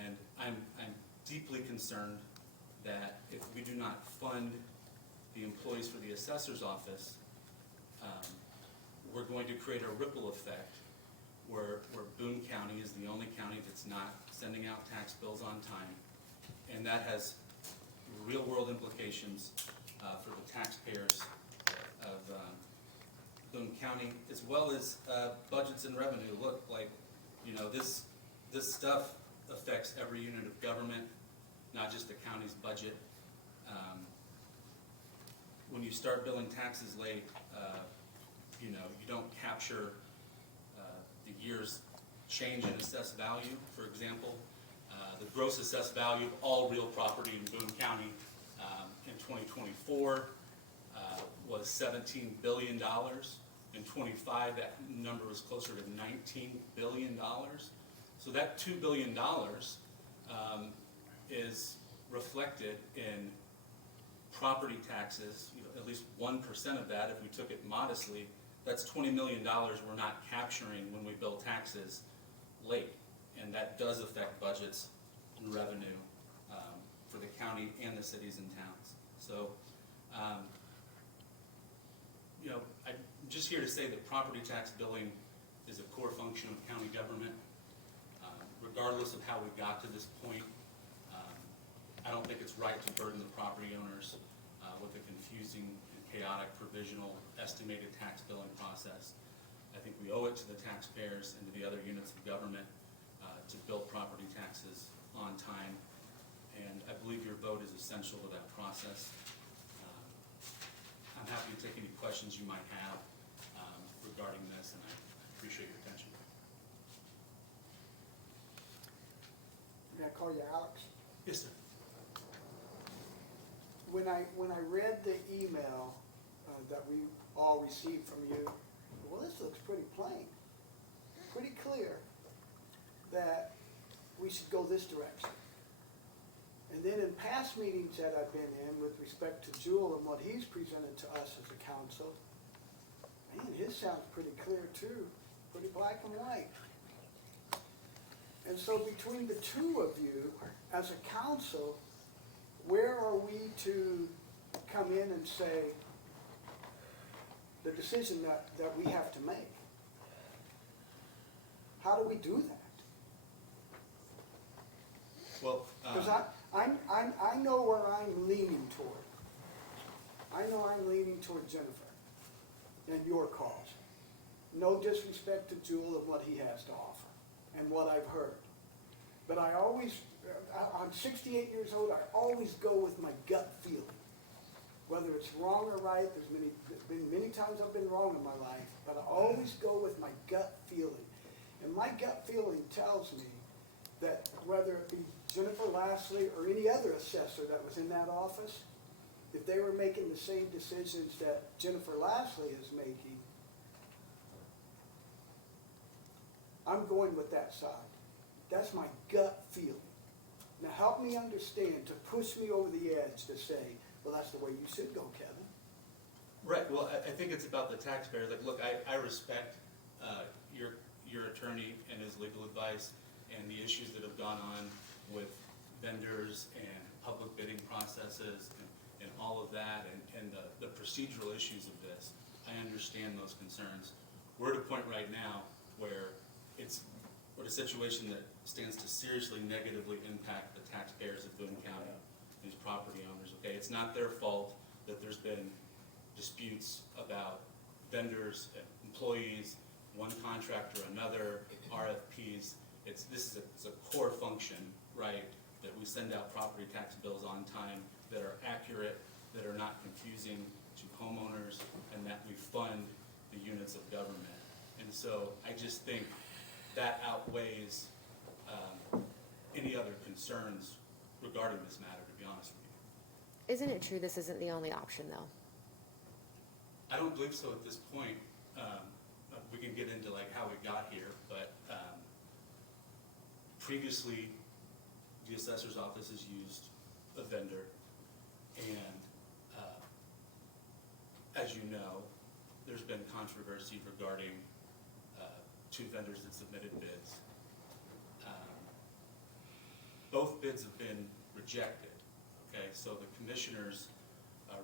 And I'm deeply concerned that if we do not fund the employees for the assessor's office, we're going to create a ripple effect where Boone County is the only county that's not sending out tax bills on time. And that has real-world implications for the taxpayers of Boone County, as well as budgets and revenue. Look, this stuff affects every unit of government, not just the county's budget. When you start billing taxes late, you don't capture the year's change in assessed value. For example, the gross assessed value of all real property in Boone County in 2024 was $17 billion. In '25, that number was closer to $19 billion. So that $2 billion is reflected in property taxes, at least 1% of that, if we took it modestly, that's $20 million we're not capturing when we bill taxes late. And that does affect budgets and revenue for the county and the cities and towns. So, I'm just here to say that property tax billing is a core function of county government. Regardless of how we got to this point, I don't think it's right to burden the property owners with a confusing and chaotic provisional estimated tax billing process. I think we owe it to the taxpayers and to the other units of government to bill property taxes on time, and I believe your vote is essential to that process. I'm happy to take any questions you might have regarding this, and I appreciate your attention. May I call you Alex? Yes, sir. When I read the email that we all received from you, well, this looks pretty plain, pretty clear that we should go this direction. And then in past meetings that I've been in with respect to Jewel and what he's presented to us as a council, man, his sounds pretty clear too, pretty black and white. And so between the two of you, as a council, where are we to come in and say the decision that we have to make? How do we do that? Well, Because I know where I'm leaning toward. I know I'm leaning toward Jennifer and your cause. No disrespect to Jewel and what he has to offer and what I've heard. But I'm 68 years old, I always go with my gut feeling. Whether it's wrong or right, there's been many times I've been wrong in my life, but I always go with my gut feeling. And my gut feeling tells me that whether it be Jennifer Lastly or any other assessor that was in that office, if they were making the same decisions that Jennifer Lastly is making, I'm going with that side. That's my gut feeling. Now help me understand, to push me over the edge to say, well, that's the way you should go, Kevin. right, well, I think it's about the taxpayers. Like, look, I respect your attorney and his legal advice and the issues that have gone on with vendors and public bidding processes and all of that and the procedural issues of this. I understand those concerns. We're at a point right now where we're in a situation that stands to seriously negatively impact the taxpayers of Boone County, these property owners, okay? It's not their fault that there's been disputes about vendors, employees, one contractor, another, RFPs. This is a core function, right, that we send out property tax bills on time that are accurate, that are not confusing to homeowners, and that we fund the units of government. And so I just think that outweighs any other concerns regarding this matter, to be honest with you. Isn't it true this isn't the only option, though? I don't believe so at this point. We can get into like how we got here, but previously the assessor's office has used a vendor, and as you know, there's been controversy regarding two vendors that submitted bids. Both bids have been rejected, okay? So the commissioners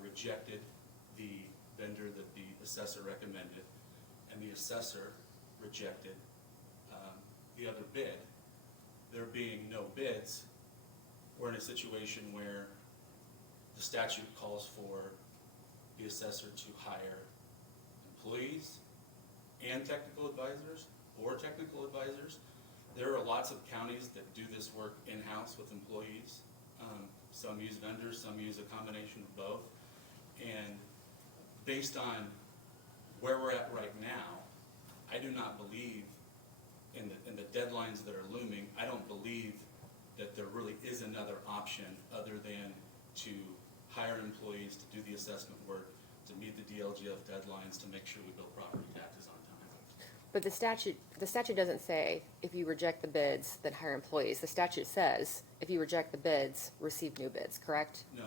rejected the vendor that the assessor recommended, and the assessor rejected the other bid. There being no bids, we're in a situation where the statute calls for the assessor to hire employees and technical advisors, or technical advisors. There are lots of counties that do this work in-house with employees. Some use vendors, some use a combination of both. And based on where we're at right now, I do not believe in the deadlines that are looming, I don't believe that there really is another option other than to hire employees to do the assessment work, to to meet the DLGF deadlines, to make sure we bill property taxes on time. But the statute doesn't say if you reject the bids, then hire employees. The statute says if you reject the bids, receive new bids, correct? No,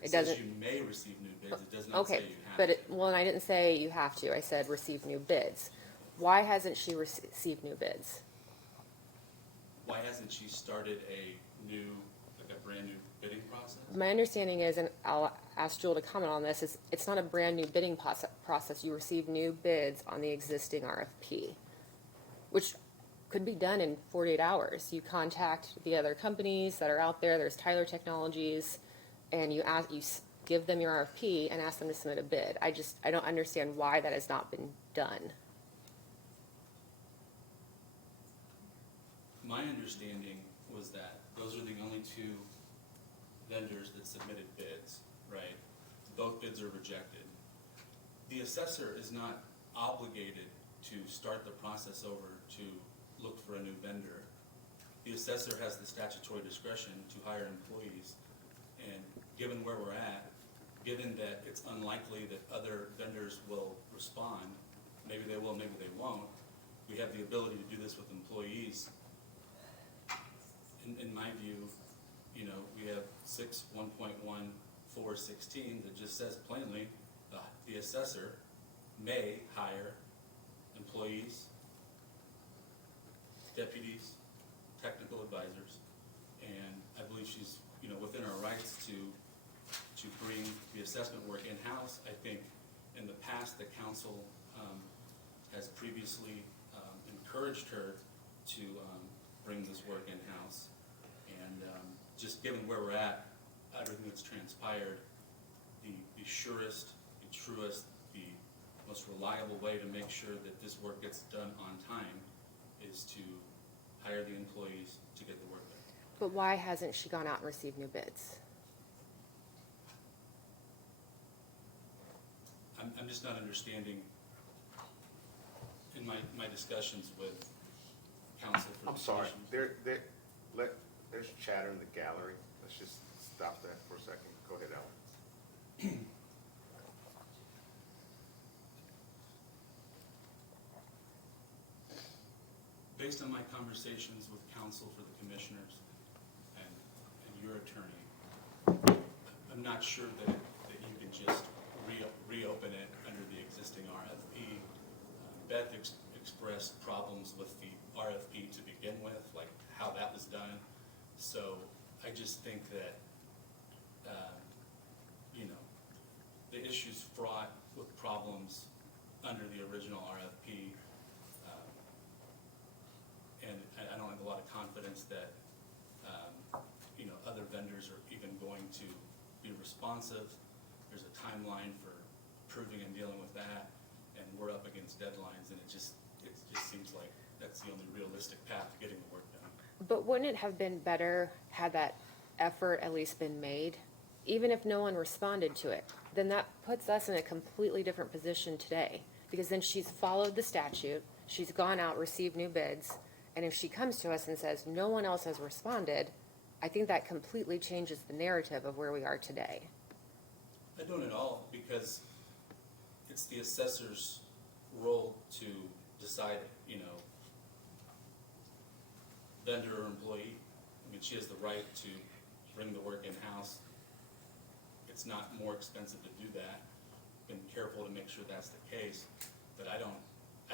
It it says doesn't- you may receive new bids, it does not say Okay, you have but to. well, and I didn't say you have to. I said receive new bids. Why hasn't she received new bids? Why hasn't she started a new, like a brand new bidding process? My understanding is, and I'll ask Jewel to comment on this, is it's not a brand-new bidding process. You receive new bids on the existing RFP, which could be done in 48 hours. You contact the other companies that are out there, there's Tyler Technologies, and you give them your RFP and ask them to submit a bid. I don't understand why that has not been done. My understanding was that those are the only two vendors that submitted bids, right? Both bids are rejected. The assessor is not obligated to start the process over to look for a new vendor. The assessor has the statutory discretion to hire employees, and given where we're at, given that it's unlikely that other vendors will respond, maybe they will, maybe they won't, we have the ability to do this with employees. In my view, you know, we have 6.1.1416 that just says plainly, the assessor may hire employees, deputies, technical advisors, and I believe she's, you know, within her rights to bring the assessment work in-house. I think in the past, the council has previously encouraged her to bring this work in-house. And just given where we're at, everything that's transpired, the surest, the truest, the most reliable way to make sure that this work gets done on time is to hire the employees to get the work done. But why hasn't she gone out and received new bids? I'm just not understanding, in my discussions with council for I'm the sorry, commissioners. there's chatter in the gallery. Let's just stop that for a second. Go ahead, Alan. Based on my conversations with counsel for the commissioners and your attorney, I'm not sure that you can just reopen it under the existing RFP. Beth expressed problems with the RFP to begin with, like how that was done. So I just think that, you know, the issue's fraught with problems under the original RFP. And I don't have a lot of confidence that, you know, other vendors are even going to be responsive. There's a timeline for proving and dealing with that, and we're up against deadlines, and it just seems like that's the only realistic path to getting the work done. But wouldn't it have been better had that effort at least been made? Even if no one responded to it, then that puts us in a completely different position today. Because then she's followed the statute, she's gone out, received new bids, and if she comes to us and says no one else has responded, I think that completely changes the narrative of where we are today. I don't at all, because it's the assessor's role to decide, you know, vendor or employee. I mean, she has the right to bring the work in-house. It's not more expensive to do that. Been careful to make sure that's the case, but I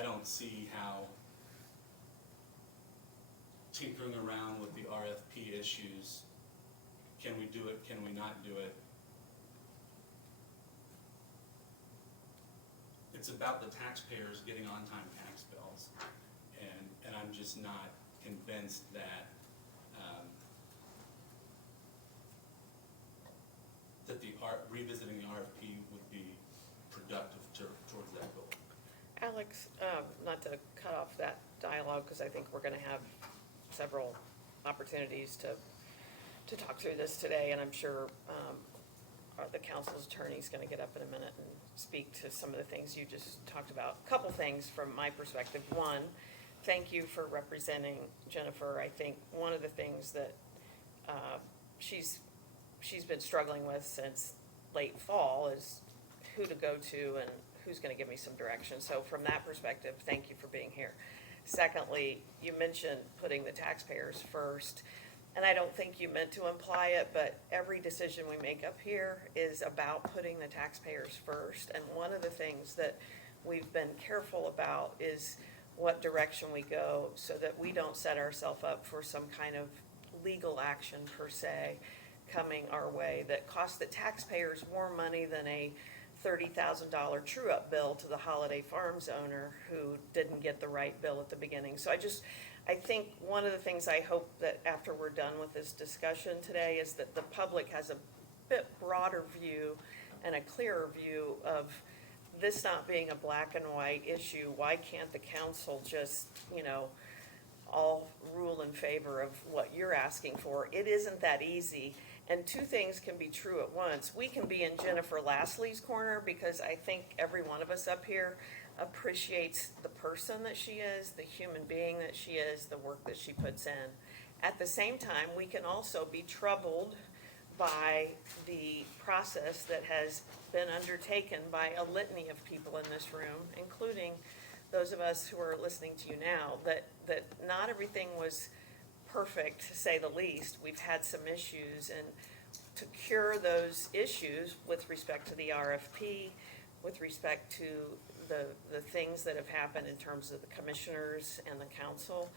don't see how tinkering around with the RFP issues, can we do it, can we not do it? It's about the taxpayers getting on-time tax bills, and I'm just not convinced that revisiting the RFP would be productive towards that goal. Alex, not to cut off that dialogue, because I think we're gonna have several opportunities to talk through this today, and I'm sure the council's attorney's gonna get up in a minute and speak to some of the things you just talked about. A couple things from my perspective. One, thank you for representing Jennifer. I think one of the things that she's been struggling with since late fall is who to go to and who's gonna give me some direction. So from that perspective, thank you for being here. Secondly, you mentioned putting the taxpayers first, and I don't think you meant to imply it, but every decision we make up here is about putting the taxpayers first. And one of the things that we've been careful about is what direction we go so that we don't set ourselves up for some kind of legal action per se coming our way that costs the taxpayers more money than a $30,000 true-up bill to the Holiday Farms owner who didn't get the right bill at the beginning. So I think one of the things I hope that after we're done with this discussion today is that the public has a bit broader view and a clearer view of this not being a black and white issue. Why can't the council just, all rule in favor of what you're asking for? It isn't that easy. And two things can be true at once. We can be in Jennifer Lastly's corner because I think every one of us up here appreciates the person that she is, the human being that she is, the work that she puts in. At the same time, we can also be troubled by the process that has been undertaken by a litany of people in this room, including those of us who are listening to you now, that not everything was perfect, to say the least. We've had some issues, and to cure those issues with respect to the RFP, with respect to the things that have happened in terms of the commissioners and the council,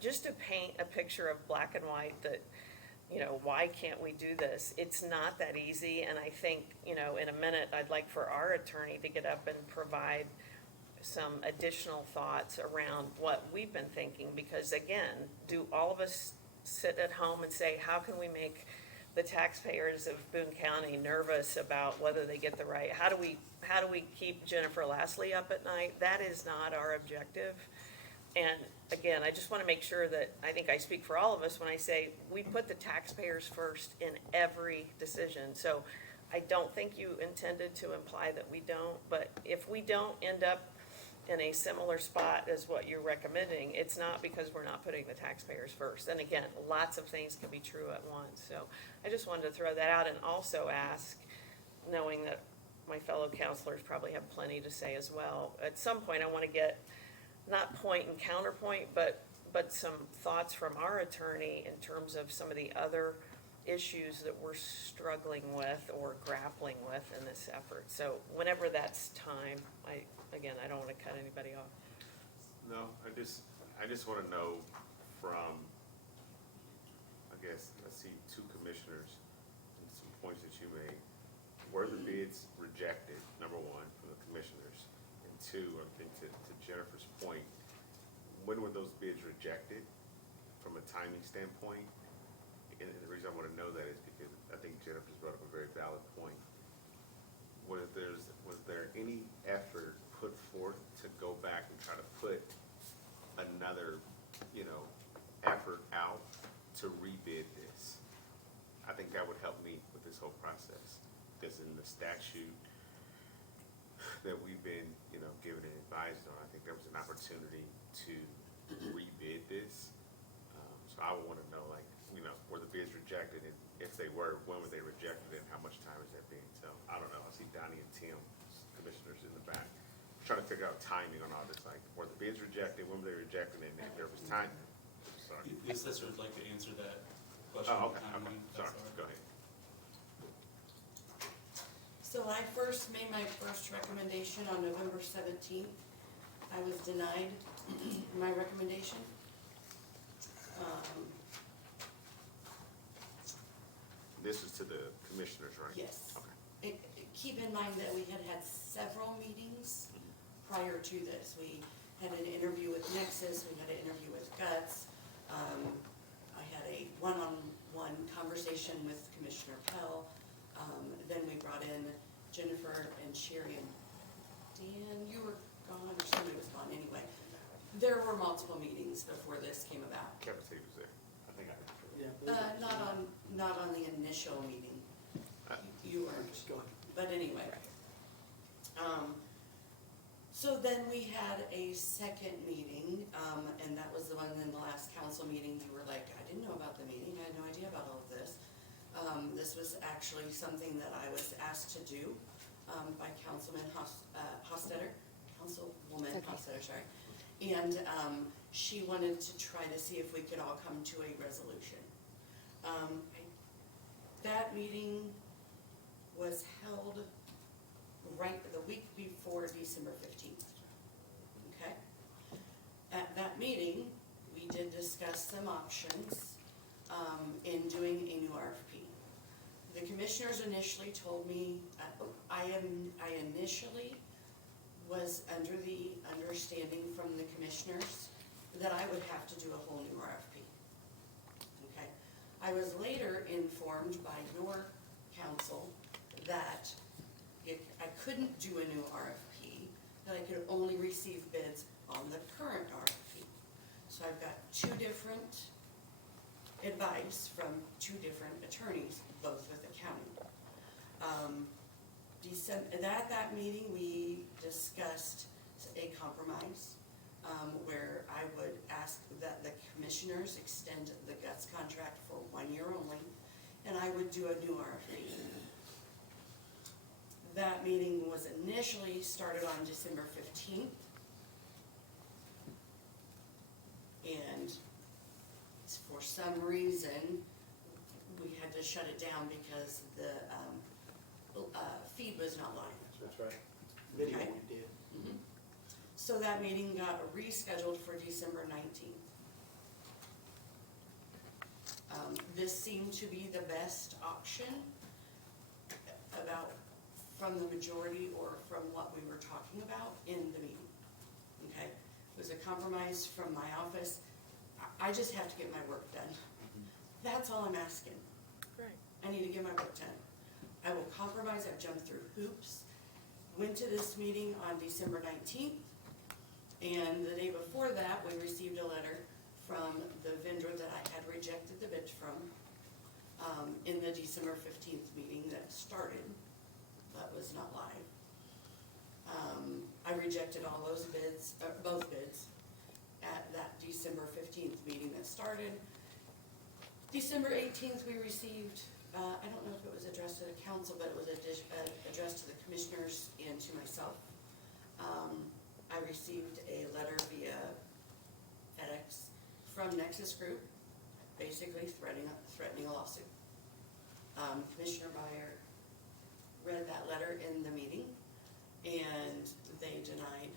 just to paint a picture of black and white that, why can't we do this? It's not that easy, and I think, in a minute, I'd like for our attorney to get up and provide some additional thoughts around what we've been thinking, because again, do all of us sit at home and say, how can we make the taxpayers of Boone County nervous about whether they get the right, how do we keep Jennifer Lastly up at night? That is not our objective. And again, I just want to make sure that, I think I speak for all of us when I say we put the taxpayers first in every decision. So I don't think you intended to imply that we don't, but if we don't end up in a similar spot as what you're recommending, it's not because we're not putting the taxpayers first. And again, lots of things can be true at once. So I just wanted to throw that out and also ask, knowing that my fellow counselors probably have plenty to say as well. At some point, I want to get, not point and counterpoint, but some thoughts from our attorney in terms of some of the other issues that we're struggling with or grappling with in this effort. So whenever that's time, I don't want to cut anybody off. No, I just want to know from, I guess, I see two commissioners and some points that you made. Were the bids rejected, number one, from the commissioners? And two, I think to Jennifer's point, when were those bids rejected from a timing standpoint? And the reason I want to know that is because I think Jennifer's brought up a very valid point. Was there any effort put forth to go back and try to put another, effort out to rebid this? I think that would help me with this whole process, because in the statute that we've been, given and advised on, I think there was an opportunity to rebid this. So I would want to know, were the bids rejected, and if they were, when were they rejected, and how much time is that being? So I don't know. I see Donnie and Tim, commissioners in the back, trying to figure out timing on all this. Like, were the bids rejected? When were they rejected? And if there was time. Sorry. The assessor would like to answer that question. Oh, okay. Timeline, if Sorry. that's all right. Go ahead. So when I first made my first recommendation on November 17th, I was denied my recommendation. This is to the commissioners, right? Yes. Okay. Keep in mind that we had several meetings prior to this. We had an interview with Nexus, we had an interview with Guts. I had a one-on-one conversation with Commissioner Pell. Then we brought in Jennifer and Sherry and Dan, you were gone, or somebody was gone anyway. There were multiple meetings before this came about. Kevin T was there. I think I. Not on the initial meeting. You weren't. Just go on. But anyway. So then we had a second meeting, and that was the one in the last council meeting. You were like, I didn't know about the meeting. I had no idea about all of this. This was actually something that I was asked to do by Councilwoman Okay. Hostetter, sorry. And she wanted to try to see if we could all come to a resolution. That meeting was held right the week before December 15th. Okay? At that meeting, we did discuss some options in doing a new RFP. The commissioners initially told me, I initially was under the understanding from the commissioners that I would have to do a whole new RFP. Okay? I was later informed by your council that I couldn't do a new RFP, that I could only receive bids on the current RFP. So I've got two different advice from two different attorneys, both with the county. At that meeting, we discussed a compromise where I would ask that the commissioners extend the GUTS contract for 1 year only, and I would do a new RFP. That meeting was initially started on December 15th. And for some reason, we had to shut it down because the feed was not live. That's right. Video Okay. we did. So that meeting got rescheduled for December 19th. This seemed to be the best option from the majority or from what we were talking about in the meeting. Okay? It was a compromise from my office. I just have to get my work done. That's all I'm asking. Right. I need to get my work done. I will compromise, I've jumped through hoops. Went to this meeting on December 19th, and the day before that, we received a letter from the vendor that I had rejected the bid from in the December 15th meeting that started, but was not live. I rejected all those bids, both bids, at that December 15th meeting that started. December 18th, we received, I don't know if it was addressed to the council, but it was addressed to the commissioners and to myself. I received a letter via FedEx from Nexus Group, basically threatening a lawsuit. Commissioner Byer read that letter in the meeting, and they denied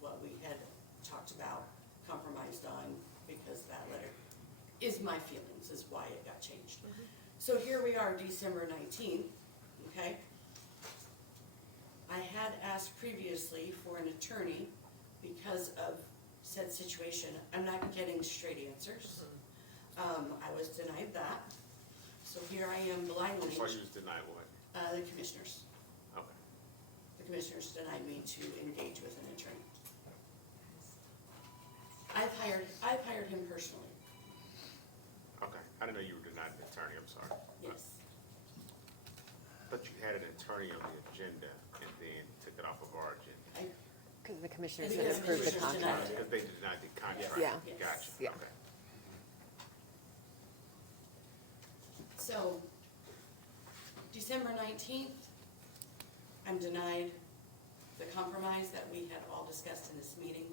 what we had talked about, compromised on, because that letter is my feelings, is why it got changed. So here we are, December 19th, okay? I had asked previously for an attorney because of said situation. I'm not getting straight answers. I was denied that. So here I am blindly, Why you was denied what? the commissioners. Okay. The commissioners denied me to engage with an attorney. I've hired him personally, Okay. I didn't know you were denied an attorney, I'm sorry. yes. But you had an attorney on the agenda and then took it off of our agenda. Because the commissioners Because didn't approve the commissioners denied contract. it. Because they denied the contract. Yeah. Yes. Gotcha, Yeah. okay. So, December 19th, I'm denied the compromise that we had all discussed in this meeting.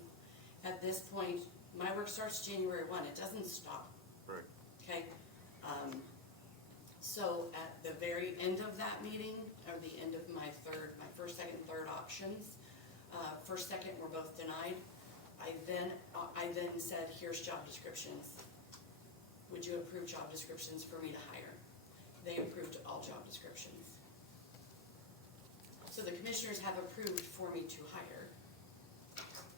At this point, my work starts January 1, it doesn't stop, Right. okay? So at the very end of that meeting, or the end of my first, second, third options, first, second were both denied. I then said, here's job descriptions. Would you approve job descriptions for me to hire? They approved all job descriptions. So the commissioners have approved for me to hire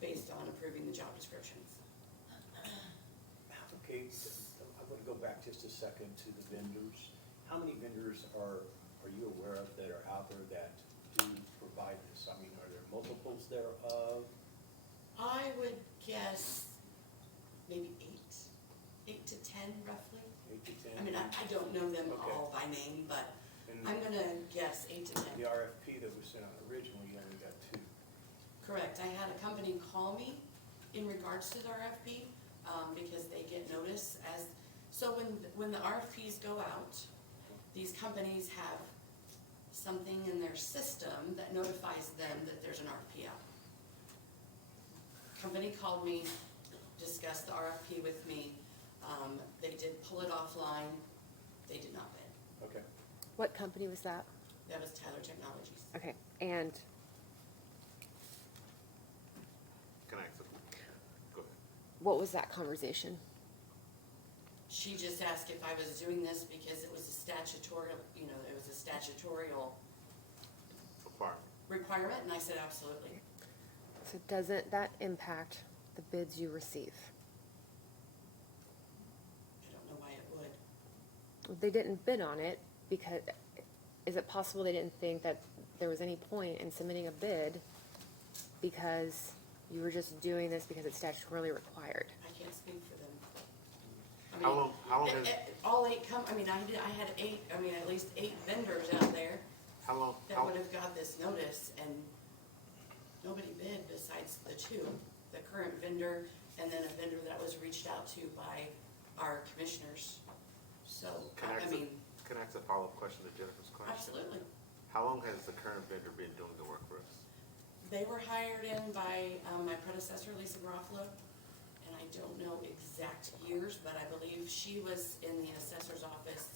based on approving the job descriptions. Okay, I want to go back just a second to the vendors. How many vendors are you aware of that are out there that do provide this? I mean, are there multiples thereof? I would guess maybe 8 to 10 roughly. 8 to 10? I mean, I don't know them Okay. all by name, but And I'm gonna guess 8 to 10. the RFP that was sent out originally, you only got 2. Correct, I had a company call me in regards to the RFP, because they get notice so when the RFPs go out, these companies have something in their system that notifies them that there's an RFP out. Company called me, discussed the RFP with me. They did pull it offline. They did not bid. Okay. What company was that? That was Tyler Technologies. Okay, and Can I ask a, go ahead. what was that conversation? She just asked if I was doing this because it was a statutorial, it was a statutorial Requirement. requirement, and I said absolutely. So doesn't that impact the bids you receive? I don't know why it would. They didn't bid on it because, is it possible they didn't think that there was any point in submitting a bid because you were just doing this because it's statutorily required? I can't speak for them. I How mean, long has, all eight I had at least 8 vendors out there how long, that would have got this notice, and nobody bid besides the 2, the current vendor and then a vendor that was reached out to by our commissioners. So, can I I ask mean, can I ask a follow-up question to Jennifer's question? absolutely. How long has the current vendor been doing the work for us? They were hired in by my predecessor, Lisa Garofalo, and I don't know exact years, but I believe she was in the assessor's office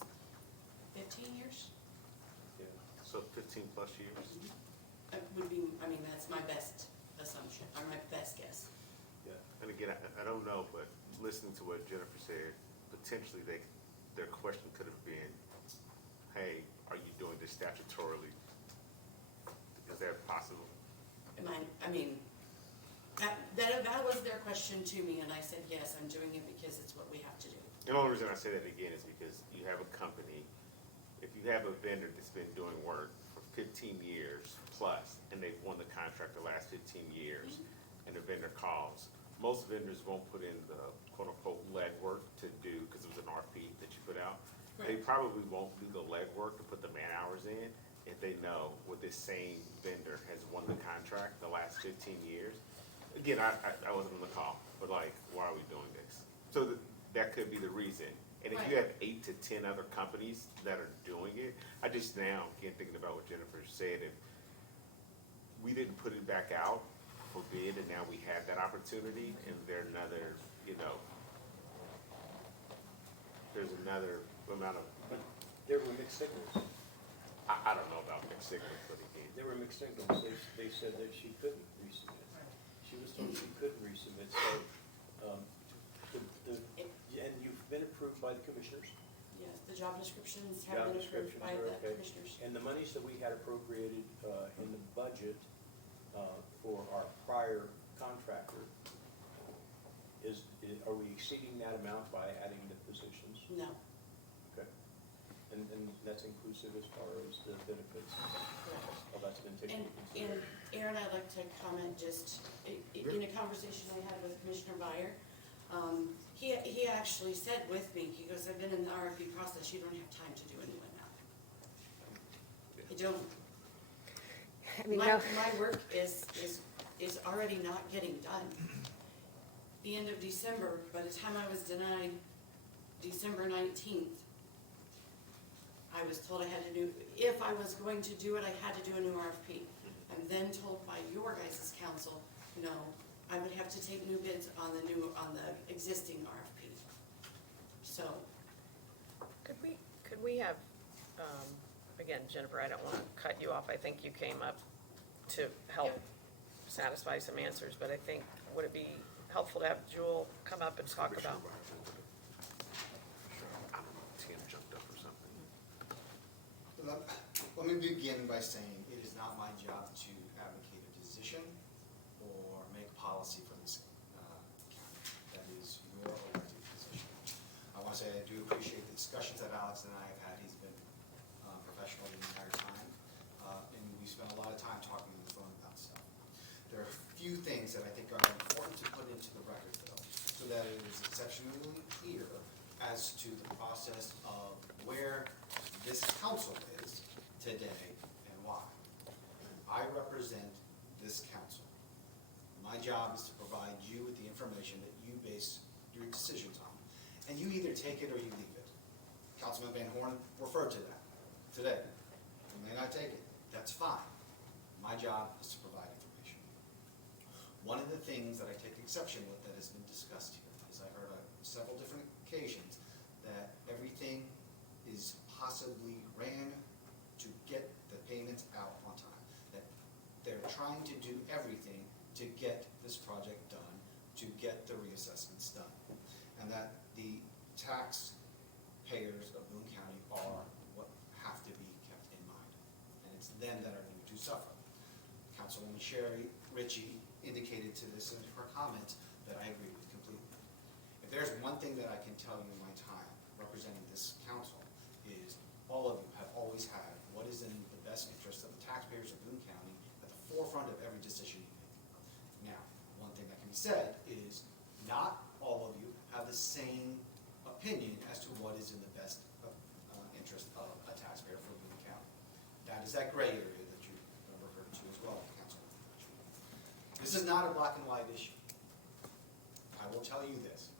15 years. Yeah. So 15 plus years? Would be, that's my best assumption, or my best guess. Yeah. And again, I don't know, but listening to what Jennifer said, potentially their question could have been, hey, are you doing this statutorily? Is that possible? That was their question to me, and I said, yes, I'm doing it because it's what we have to do. The only reason I say that again is because you have a company, if you have a vendor that's been doing work for 15 years plus, and they've won the contract the last 15 years, and the vendor calls, most vendors won't put in the quote-unquote legwork to do, because it was an RFP that you put out. They Right. probably won't do the legwork to put the man hours in if they know what this same vendor has won the contract the last 15 years. Again, I wasn't on the call, but like, why are we doing this? So that could be the reason. And if you Right. have 8 to 10 other companies that are doing it, I just now, again, thinking about what Jennifer said, if we didn't put it back out for bid and now we have that opportunity and there's another, there's another amount of, But there were mixed signals. I don't know about mixed signals, but again, There were mixed signals. They said that she couldn't resubmit. She was told she couldn't resubmit, so, and you've been approved by the commissioners? Yes, the job descriptions have Job been approved descriptions by are the okay. commissioners. And the monies that we had appropriated in the budget for our prior contractor, are we exceeding that amount by adding the positions? No, Okay. And that's inclusive as far as the benefits? correct. Well, that's been taken And, into consideration. Aaron, I'd like to comment just, in a conversation I had with Commissioner Byer, he actually said with me, he goes, I've been in the RFP process, you don't have time to do any of that. I don't. I mean, My, no, my work is already not getting done. The end of December, by the time I was denied December 19th, I was told I had to do, if I was going to do it, I had to do a new RFP. I'm then told by your guys' council, no, I would have to take new bids on the existing RFP. So, Could we have, again, Jennifer, I don't want to cut you off. I think you came up to help satisfy some answers, but I think, would it be helpful to have Jewel come up and talk about? I don't know, Tim jumped up or something. Let me begin by saying it is not my job to advocate a position or make policy for this county. That is your elected position. I want to say I do appreciate the discussions that Alex and I have had. He's been professional the entire time. And we spent a lot of time talking on the phone about stuff. There are a few things that I think are important to put into the record, though, so that it is exceptionally clear as to the process of where this council is today and why. I represent this council. My job is to provide you with the information that you base your decisions on. And you either take it or you leave it. Councilman Van Horn referred to that today. You may not take it. That's fine. My job is to provide information. One of the things that I take exception with that has been discussed here is I heard on several different occasions that everything is possibly ran to get the payments out on time. That they're trying to do everything to get this project done, to get the reassessments done. And that the taxpayers of Boone County are what have to be kept in mind. And it's them that are going to suffer. Councilwoman Sherry Ritchie indicated to this in her comments that I agree with completely. If there's one thing that I can tell you in my time representing this council is all of you have always had what is in the best interest of the taxpayers of Boone County at the forefront of every decision you make. Now, one thing that can be said is not all of you have the same opinion as to what is in the best interest of a taxpayer for Boone County. That is that gray area that you referred to as well, Councilman. This is not a black and white issue. I will tell you this.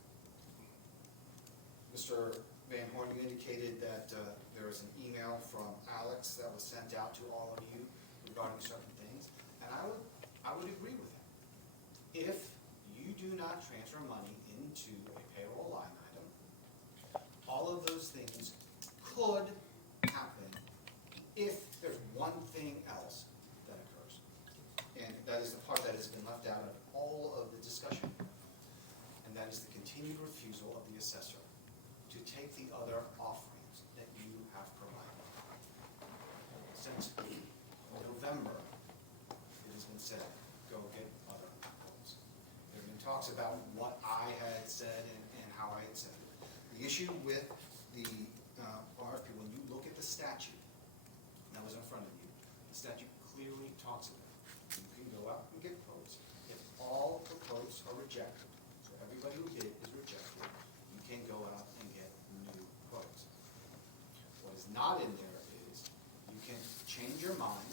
Mr. Van Horn, you indicated that there was an email from Alex that was sent out to all of you regarding certain things, and I would agree with him. If you do not transfer money into a payroll line item, all of those things could happen if there's one thing else that occurs. And that is the part that has been left out of all of the discussion. And that is the continued refusal of the assessor to take the other offerings that you have provided. Since November, it has been said, go get other quotes. There have been talks about what I had said and how I had said it. The issue with the RFP, when you look at the statute that was in front of you, the statute clearly talks about it. You can go out and get quotes. If all the quotes are rejected, so everybody who bid is rejected, you can go out and get new quotes. What is not in there is you can change your mind,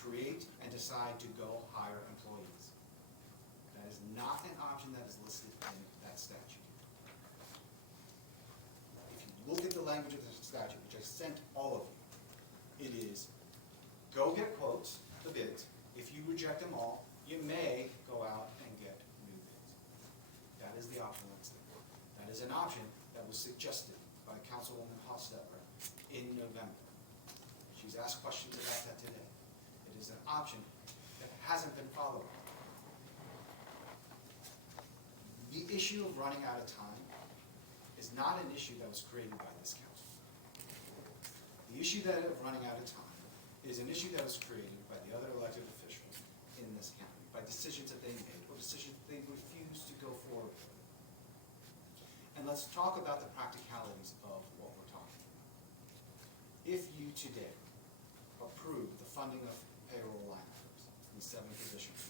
create and decide to go hire employees. That is not an option that is listed in that statute. If you look at the language of the statute, which I sent all of you, it is go get quotes, the bids. If you reject them all, you may go out and get new bids. That is the option that's there. That is an option that was suggested by Councilwoman Hostetler in November. She's asked questions about that today. It is an option that hasn't been followed. The issue of running out of time is not an issue that was created by this council. The issue of running out of time is an issue that was created by the other elected officials in this county, by decisions that they made or decisions that they refused to go forward with. And let's talk about the practicalities of what we're talking about. If you today approve the funding of payroll line items, these 7 positions,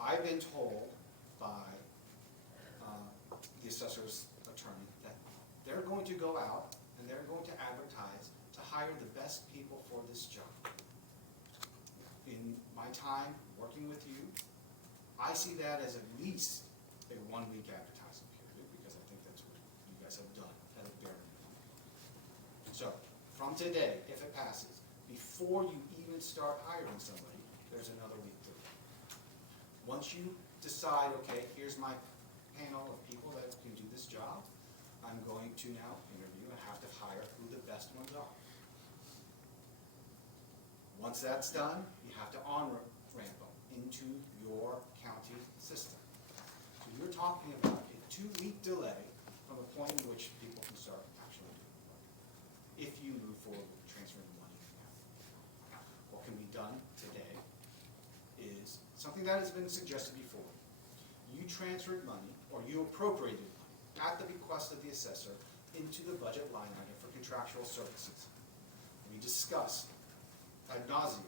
I've been told by the assessor's attorney that they're going to go out and they're going to advertise to hire the best people for this job. In my time working with you, I see that as at least a 1-week advertising period, because I think that's what you guys have done at a bare minimum. So, from today, if it passes, before you even start hiring somebody, there's another week to go. Once you decide, okay, here's my panel of people that can do this job, I'm going to now interview and have to hire who the best ones are. Once that's done, you have to on-ramp them into your county system. So you're talking about a 2-week delay from the point in which people can start actually doing work, if you move forward with transferring the money now. What can be done today is something that has been suggested before. You transferred money, or you appropriated money, at the bequest of the assessor, into the budget line item for contractual services. We discussed ad nauseum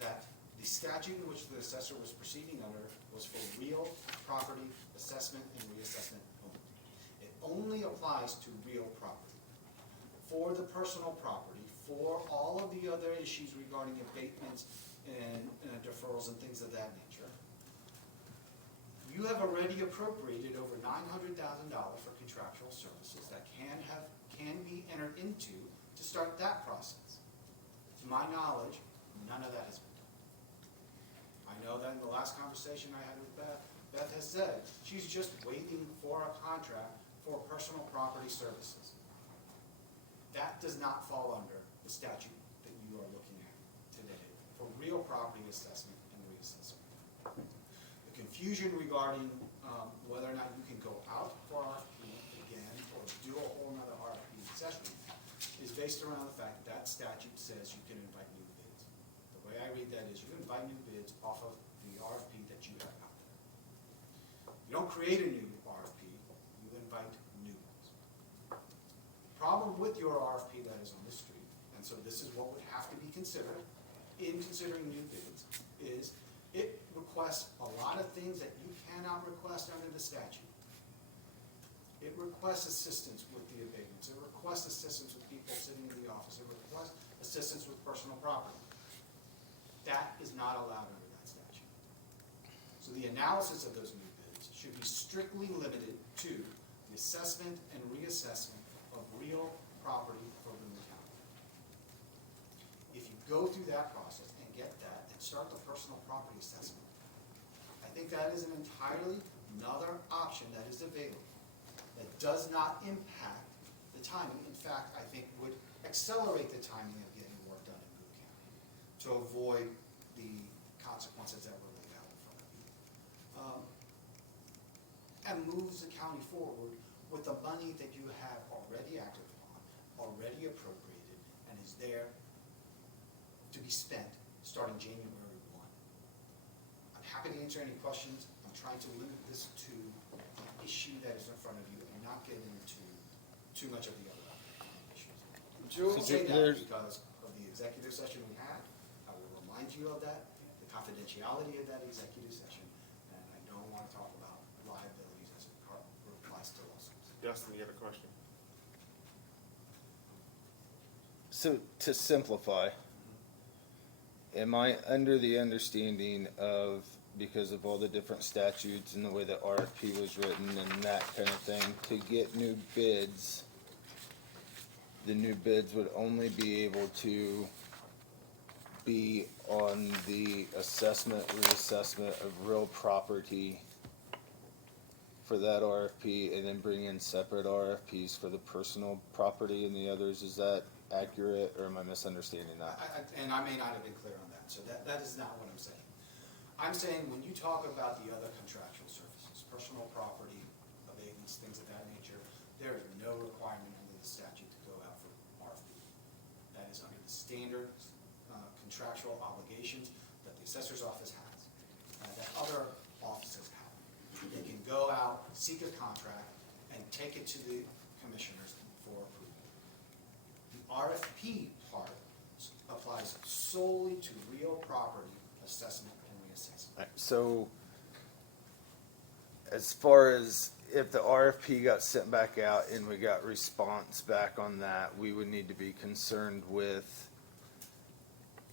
that the statute in which the assessor was proceeding under was for real property assessment and reassessment only. It only applies to real property. For the personal property, for all of the other issues regarding abatements and deferrals and things of that nature, you have already appropriated over $900,000 for contractual services that can be entered into to start that process. my knowledge, none of that has been done. I know that in the last conversation I had with Beth, Beth has said she's just waiting for a contract for personal property services. That does not fall under the statute that you are looking at today for real property assessment and reassessment. The confusion regarding whether or not you can go out for RFP again or do a whole nother RFP session is based around the fact that statute says you can invite new bids. The way I read that is you invite new bids off of the RFP that you have out there. You don't create a new RFP, you invite new ones. The problem with your RFP that is on the street, and so this is what would have to be considered in considering new bids, is it requests a lot of things that you cannot request under the statute. It requests assistance with the abatements. It requests assistance with people sitting in the office. It requests assistance with personal property. That is not allowed under that statute. So the analysis of those new bids should be strictly limited to the assessment and reassessment of real property for Boone County. If you go through that process and get that and start the personal property assessment, I think that is an entirely another option that is available that does not impact the timing. In fact, I think would accelerate the timing of getting work done in Boone County to avoid the consequences that were laid out in front of you. And moves the county forward with the money that you have already acted upon, already appropriated, and is there to be spent starting January 1. I'm happy to answer any questions. I'm trying to limit this to the issue that is in front of you and not get into too much of the other issues. Joe, I'll say that there's- because of the executive session we had. I will remind you of that, the confidentiality of that executive session, and I don't want to talk about liabilities as it applies to lawsuits. Dustin, you have a question? So to simplify, am I under the understanding of, because of all the different statutes and the way the RFP was written and that kind of thing, to get new bids, the new bids would only be able to be on the assessment, reassessment of real property for that RFP, and then bring in separate RFPs for the personal property and the others? Is that accurate, or am I misunderstanding that? And I may not have been clear on that, so that is not what I'm saying. I'm saying when you talk about the other contractual services, personal property, abatements, things of that nature, there is no requirement under the statute to go out for RFP. That is under the standard contractual obligations that the assessor's office has, that other offices have. They can go out, seek a contract, and take it to the commissioners for approval. The RFP part applies solely to real property assessment and reassessment. So, as far as if the RFP got sent back out and we got response back on that, we would need to be concerned with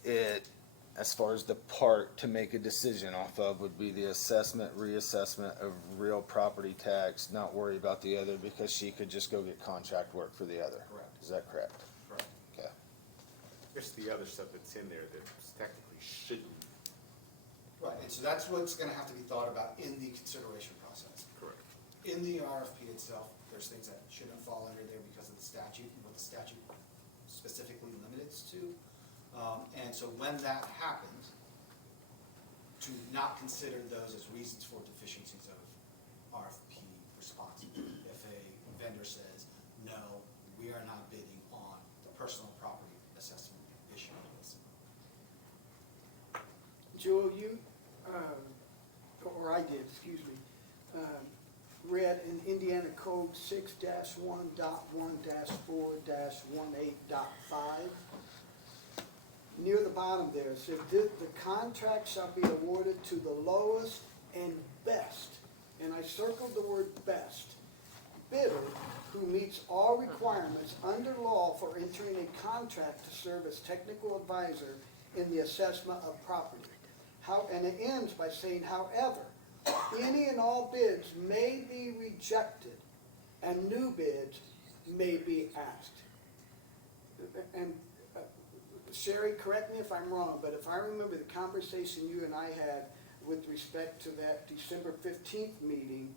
it as far as the part to make a decision off of would be the assessment, reassessment of real property tax, not worry about the other, because she could just go get contract work for the other. Correct. Is that correct? Correct. Okay. It's the other stuff that's in there that technically shouldn't. Right, and so that's what's gonna have to be thought about in the consideration process. Correct. In the RFP itself, there's things that shouldn't fall under there because of the statute, and what the statute specifically limits to. And so when that happens, to not consider those as reasons for deficiencies of RFP response. If a vendor says, no, we are not bidding on the personal property assessment issue. Joel, you, or I did, excuse me, read in Indiana Code 6-1.1-4-18.5. Near the bottom there, it said, the contract shall be awarded to the lowest and best, and I circled the word best, bidder who meets all requirements under law for entering a contract to serve as technical advisor in the assessment of property. And it ends by saying, however, any and all bids may be rejected and new bids may be asked. And Sherry, correct me if I'm wrong, but if I remember the conversation you and I had with respect to that December 15th meeting,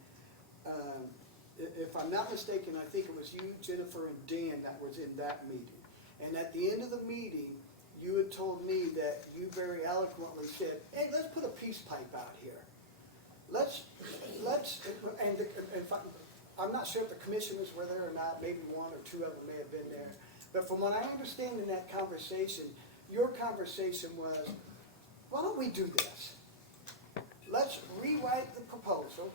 if I'm not mistaken, I think it was you, Jennifer, and Dan that was in that meeting. And at the end of the meeting, you had told me that you very eloquently said, hey, let's put a peace pipe out here. I'm not sure if the commissioners were there or not, maybe one or two of them may have been there. But from what I understand in that conversation, your conversation was, why don't we do this? Let's rewrite the proposal.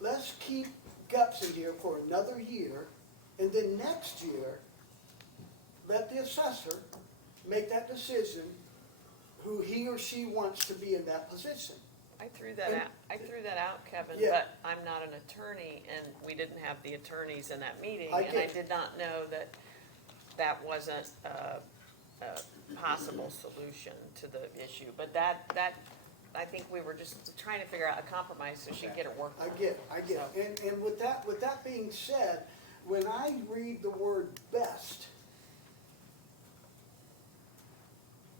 Let's keep guts in here for another year. And then next year, let the assessor make that decision who he or she wants to be in that position. I threw that out, Kevin, Yeah. but I'm not an attorney, and we didn't have the attorneys in that meeting, I and I get- did not know that that wasn't a possible solution to the issue. But that, I think we were just trying to figure out a compromise so she could get her work I done. get it. And with that being said, when I read the word best,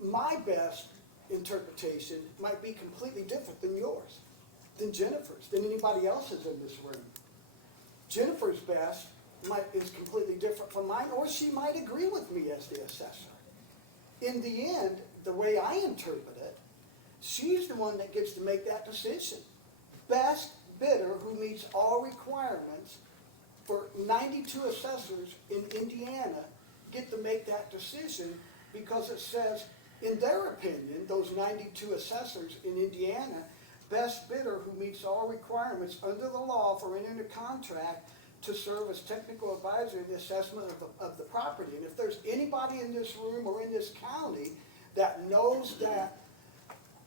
my best interpretation might be completely different than yours, than Jennifer's, than anybody else's in this room. Jennifer's best is completely different from mine, or she might agree with me as the assessor. In the end, the way I interpret it, she's the one that gets to make that decision. Best bidder who meets all requirements for 92 assessors in Indiana get to make that decision because it says, in their opinion, those 92 assessors in Indiana, best bidder who meets all requirements under the law for entering a contract to serve as technical advisor in the assessment of the property. And if there's anybody in this room or in this county that knows that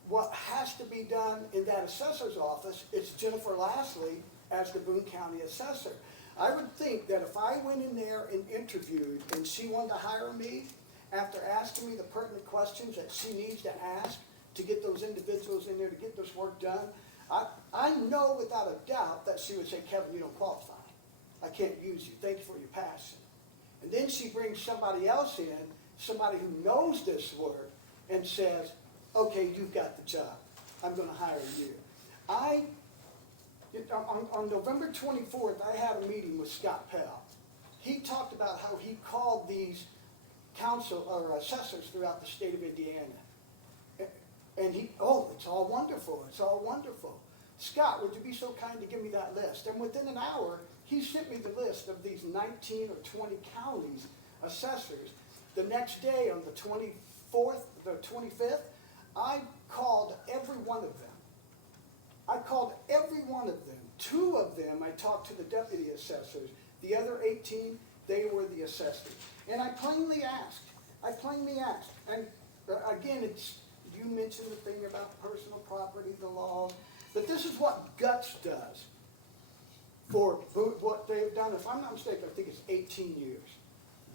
what has to be done in that assessor's office, it's Jennifer Lashley as the Boone County assessor. I would think that if I went in there and interviewed and she wanted to hire me, after asking me the pertinent questions that she needs to ask to get those individuals in there to get this work done, I know without a doubt that she would say, Kevin, you don't qualify. I can't use you. Thank you for your passion. And then she brings somebody else in, somebody who knows this work, and says, okay, you've got the job. I'm going to hire you. On November 24th, I had a meeting with Scott Pell. He talked about how he called these council or assessors throughout the state of Indiana. And it's all wonderful. It's all wonderful. Scott, would you be so kind to give me that list? And within an hour, he sent me the list of these 19 or 20 counties assessors. The next day, on the 24th, the 25th, I called every one of them. I called every one of them. 2 of them, I talked to the deputy assessors. The other 18, they were the assessors. And I plainly asked, and again, you mentioned the thing about personal property, the laws, but this is what GUTS does for what they've done. If I'm not mistaken, I think it's 18 years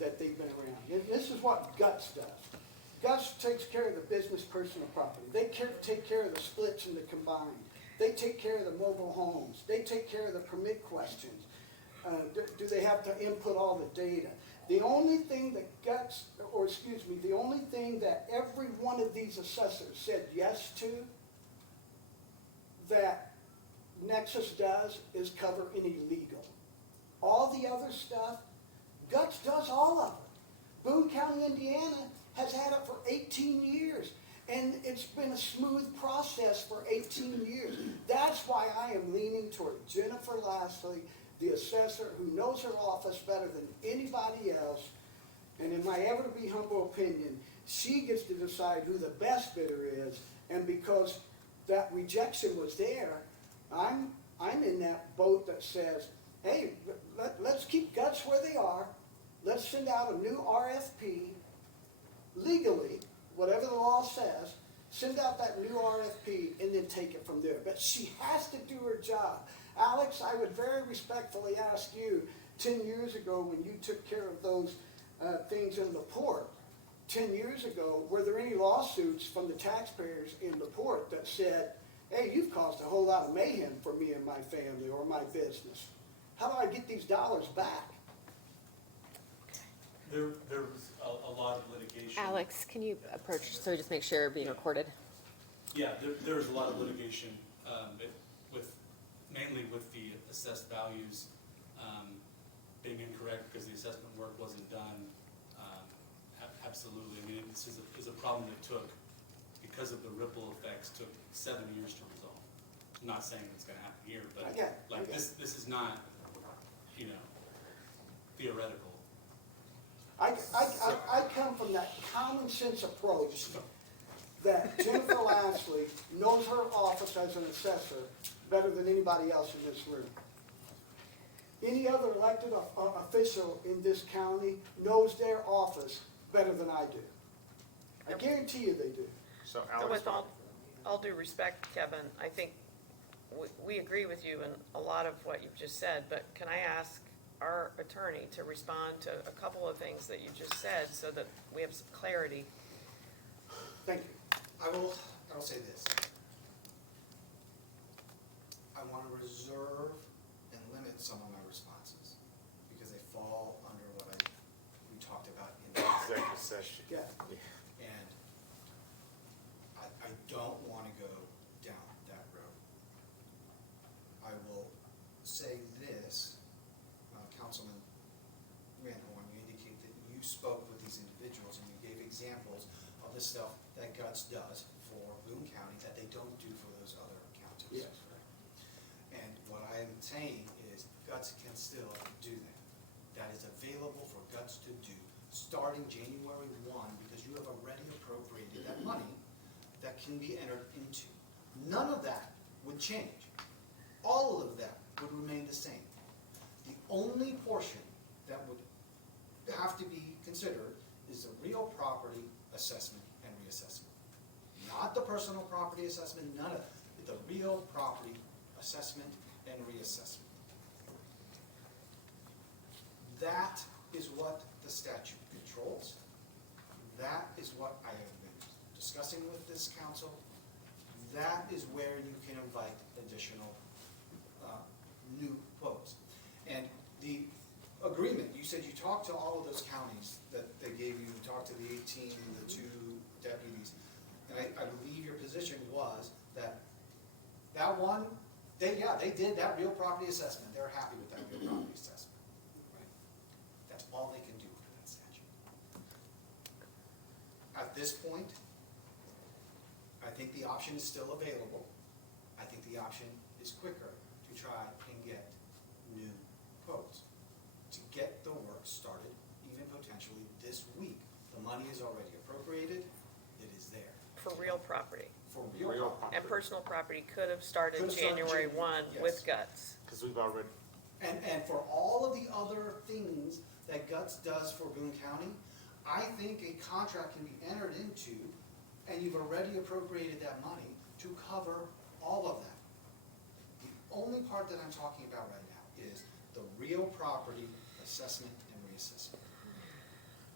that they've been around. And this is what GUTS does. GUTS takes care of the business personal property. They take care of the splits and the combined. They take care of the mobile homes. They take care of the permit questions. Do they have to input all the data? The only thing that the only thing that every one of these assessors said yes to that Nexus does is cover any legal. All the other stuff, GUTS does all of it. Boone County, Indiana has had it for 18 years. And it's been a smooth process for 18 years. That's why I am leaning toward Jennifer Lashley, the assessor who knows her office better than anybody else. And in my ever to be humble opinion, she gets to decide who the best bidder is. And because that rejection was there, I'm in that boat that says, hey, let's keep GUTS where they are. Let's send out a new RFP legally, whatever the law says, send out that new RFP and then take it from there. But she has to do her job. Alex, I would very respectfully ask you, 10 years ago when you took care of those things in LaPorte, 10 years ago, were there any lawsuits from the taxpayers in LaPorte that said, hey, you've caused a whole lot of mayhem for me and my family or my business. How do I get these dollars back? There was a lot of litigation. Alex, can you approach, so we just make sure being recorded? Yeah, there's a lot of litigation, mainly with the assessed values being incorrect because the assessment work wasn't done. Absolutely, I mean, this is a problem that took, because of the ripple effects, took 7 years to resolve. I'm not saying it's gonna happen here, but I get it, I like get this is not, theoretical. I come from that common sense approach that Jennifer Lashley knows her office as an assessor better than anybody else in this room. Any other elected official in this county knows their office better than I do. I guarantee you they do. So So Alex, with all due respect, Kevin, I think we agree with you in a lot of what you've just said, but can I ask our attorney to respond to a couple of things that you just said so that we have some clarity? Thank you. I will say this. I want to reserve and limit some of my responses because they fall under what we talked about in the executive session. Yeah. And I don't want to go down that road. I will say this, Councilman Randall, you indicate that you spoke with these individuals and you gave examples of the stuff that GUTS does for Boone County that they don't do for those other counties. Yes. And what I am saying is GUTS can still do that. That is available for GUTS to do, starting January 1, because you have already appropriated that money that can be entered into. None of that would change. All of that would remain the same. The only portion that would have to be considered is the real property assessment and reassessment. Not the personal property assessment, none of it, the real property assessment and reassessment. That is what the statute controls. That is what I have been discussing with this council. That is where you can invite additional new quotes. And the agreement, you said you talked to all of those counties that they gave you, you talked to the 18, the 2 deputies, and I believe your position was that one, they did that real property assessment. They're happy with that real property assessment. Right? That's all they can do under that statute. At this point, I think the option is still available. I think the option is quicker to try and get new quotes. To get the work started, even potentially this week. The money is already appropriated. It is there. For real property. For real property. And personal property could have started Could have started January 1 yes. with GUTS. Because we've already, And for all of the other things that GUTS does for Boone County, I think a contract can be entered into, and you've already appropriated that money to cover all of that. The only part that I'm talking about right now is the real property assessment and reassessment.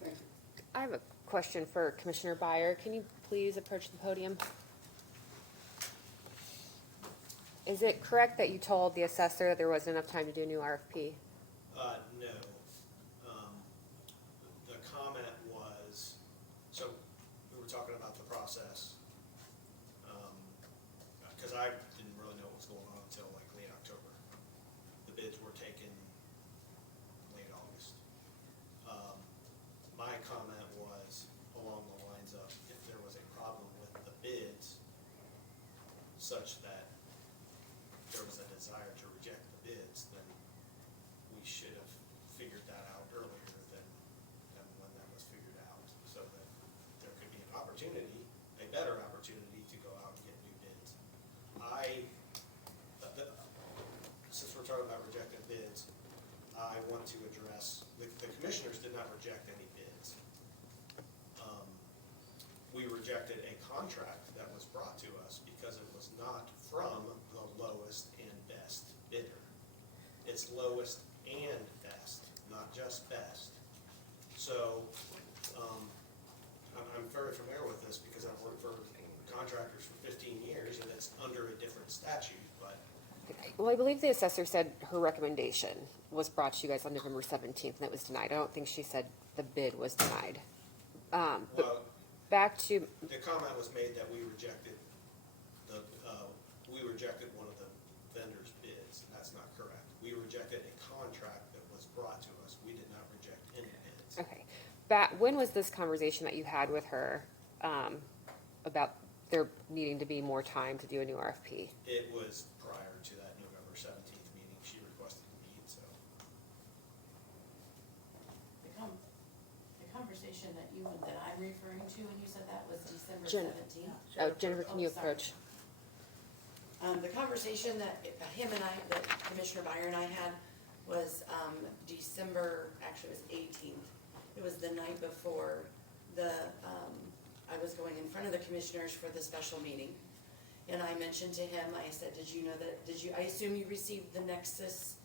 Thank you. I have a question for Commissioner Byer. Can you please approach the podium? Is it correct that you told the assessor that there wasn't enough time to do a new RFP? No. The comment was, so we were talking about the process. Because I didn't really know what was going on until like late October. The bids were taken late August. My comment was along the lines of if there was a problem with the bids such that there was a desire to reject the bids, then we should have figured that out earlier than when that was figured out, so that there could be an opportunity, a better opportunity to go out and get new bids. Since we're talking about rejected bids, I want to address, the commissioners did not reject any bids. We rejected a contract that was brought to us because it was not from the lowest and best bidder. It's lowest and best, not just best. So, I'm very familiar with this because I've worked for contractors for 15 years and it's under a different statute, but Well, I believe the assessor said her recommendation was brought to you guys on November 17th, and it was denied. I don't think she said the bid was denied. But Well, back to, the comment was made that we rejected one of the vendor's bids. That's not correct. We rejected a contract that was brought to us. We did not reject any bids. okay, when was this conversation that you had with her about there needing to be more time to do a new RFP? It was prior to that November 17th meeting. She requested to meet, so. The conversation that I'm referring to, and you said that was December Jen. 17th? Oh, Jennifer, can you Oh, sorry. approach? The conversation that that Commissioner Byer and I had was, actually it was 18th. It was the night before I was going in front of the commissioners for the special meeting. And I mentioned to him, I said, I assume you received the Nexus,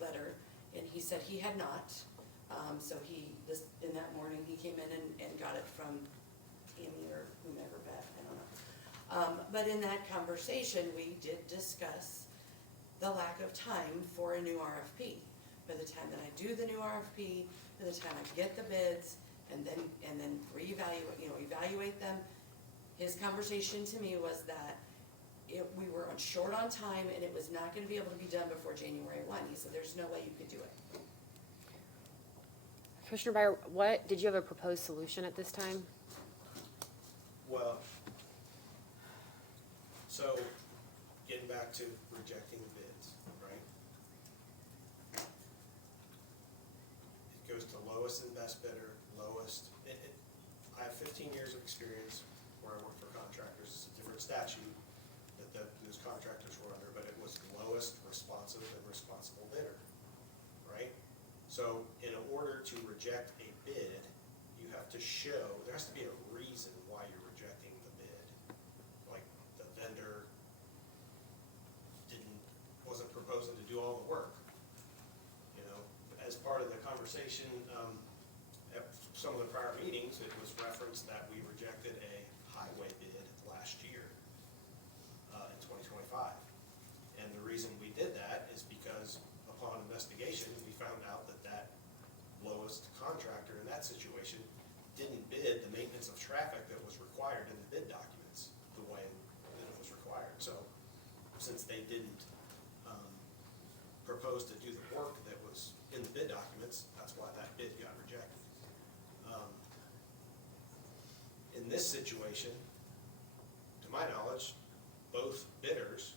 letter? And he said he had not. So in that morning, he came in and got it from Amy or whomever, Beth, I don't know. But in that conversation, we did discuss the lack of time for a new RFP. By the time that I do the new RFP, by the time I get the bids, and then evaluate them, his conversation to me was that we were short on time and it was not gonna be able to be done before January 1. He said, there's no way you could do it. Commissioner Byer, did you have a proposed solution at this time? Well, so getting back to rejecting the bids, right? It goes to lowest and best bidder, lowest. I have 15 years of experience where I worked for contractors. It's a different statute that those contractors were under, but it was lowest responsive and responsible bidder, right? So in order to reject a bid, you have to show, there has to be a reason why you're rejecting the bid. Like the vendor wasn't proposing to do all the work. You know, as part of the conversation, at some of the prior meetings, it was referenced that we rejected a highway bid last year, in 2025. And the reason we did that is because upon investigation, we found out that lowest contractor in that situation didn't bid the maintenance of traffic that was required in the bid documents the way that it was required. So since they didn't propose to do the work that was in the bid documents, that's why that bid got rejected. In this situation, to my knowledge, both bidders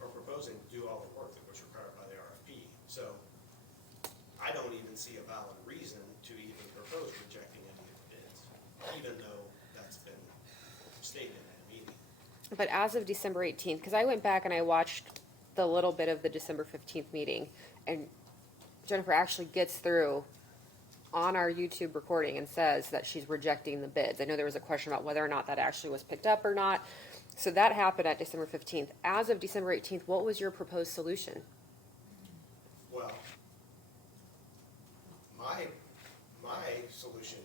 are proposing to do all the work that was required by the RFP. So I don't even see a valid reason to even propose rejecting any of the bids, even though that's been stated in a meeting. But as of December 18th, because I went back and I watched the little bit of the December 15th meeting, and Jennifer actually gets through on our YouTube recording and says that she's rejecting the bids. I know there was a question about whether or not that actually was picked up or not. So that happened at December 15th. As of December 18th, what was your proposed solution? Well, my solution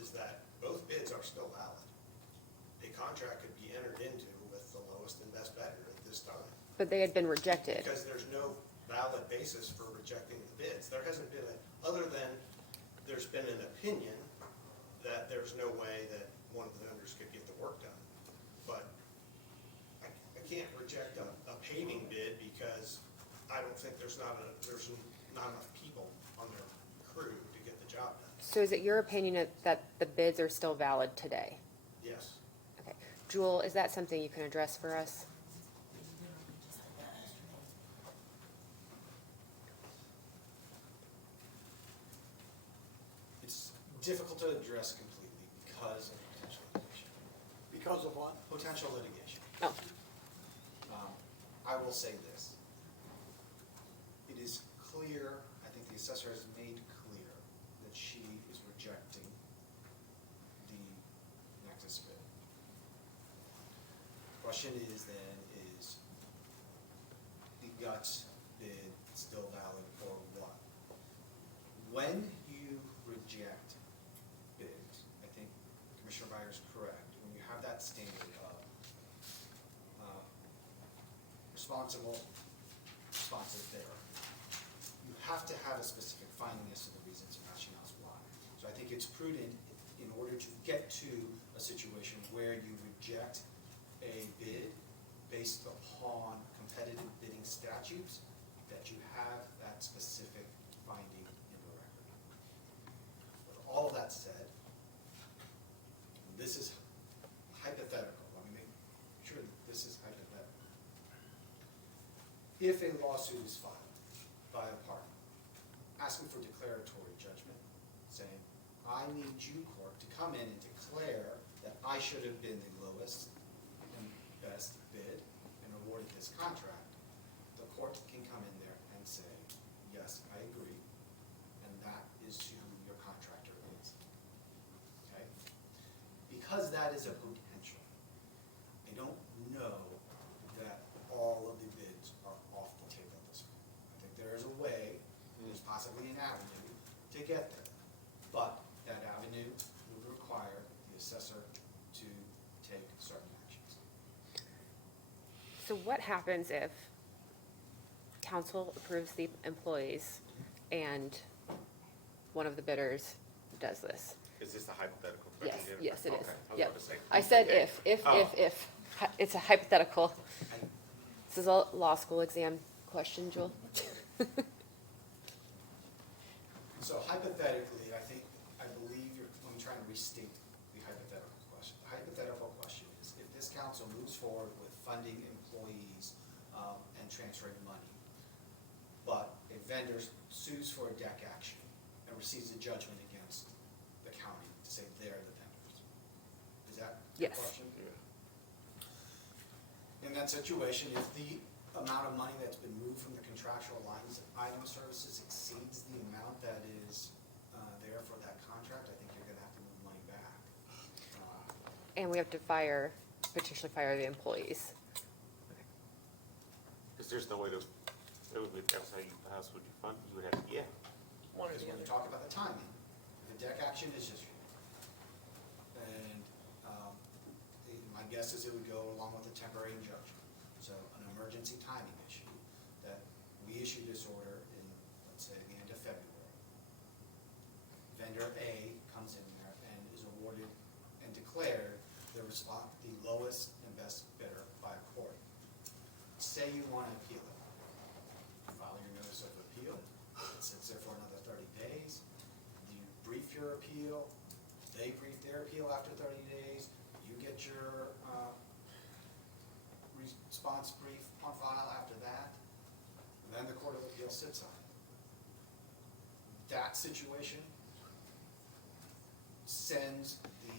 is that both bids are still valid. A contract could be entered into with the lowest and best bidder at this time. But they had been rejected. Because there's no valid basis for rejecting the bids. There hasn't been other than there's been an opinion that there's no way that one of the vendors could get the work done. But I can't reject a paving bid because I don't think there's not enough people on their crew to get the job done. So is it your opinion that the bids are still valid today? Yes. Okay. Jewel, is that something you can address for us? It's difficult to address completely because of potential litigation. Because of what? Potential litigation. Oh, I will say this. It is clear, I think the assessor has made clear that she is rejecting the Nexus bid. Question is then, is the Guts bid still valid or what? When you reject bids, I think Commissioner Byers is correct, when you have that standard of responsive bidder. You have to have a specific finding as to the reasons and rationales why. So I think it's prudent, in order to get to a situation where you reject a bid based upon competitive bidding statutes, that you have that specific finding in the record. With all of that said, this is hypothetical. Let me make sure that this is hypothetical. If a lawsuit is filed by a party asking for declaratory judgment, saying, I need you, court, to come in and declare that I should have been the lowest and best bid and awarded this contract, the court can come in there and say, yes, I agree, and that is who your contractor is. Okay? Because that is a potential, I don't know that all of the bids are off the table at this point. I think there is a way, there's possibly an avenue to get there, but that avenue would require the assessor to take certain actions. So what happens if council approves the employees and one of the bidders does this? Is this a hypothetical Yes, question? yes, it is. Okay, I was Yep. about to say. I said okay. if. It's a hypothetical. This is a law school exam question, Jewel. So hypothetically, I believe let me try and restate the hypothetical question. The hypothetical question is, if this council moves forward with funding employees and transferring money, but a vendor sues for a deck action and receives a judgment against the county to say they're the vendors. Is that the Yes. question? Yeah. In that situation, if the amount of money that's been moved from the contractual lines item services exceeds the amount that is there for that contract, I think you're gonna have to move money back. And we have to potentially fire the employees. Because there's no way to, that's how would you fund, you would have, yeah. One or Because the when you other. talk about the timing, the deck action is just, and my guess is it would go along with a temporary injunction. So an emergency timing issue, that we issued this order in, let's say, the end of February. Vendor A comes in there and is awarded and declared the lowest and best bidder by a court. Say you want to appeal it. You file your notice of appeal, it sits there for another 30 days. You brief your appeal, they brief their appeal after 30 days, you get your response brief on file after that, and then the Court of Appeal sits on it. That situation sends the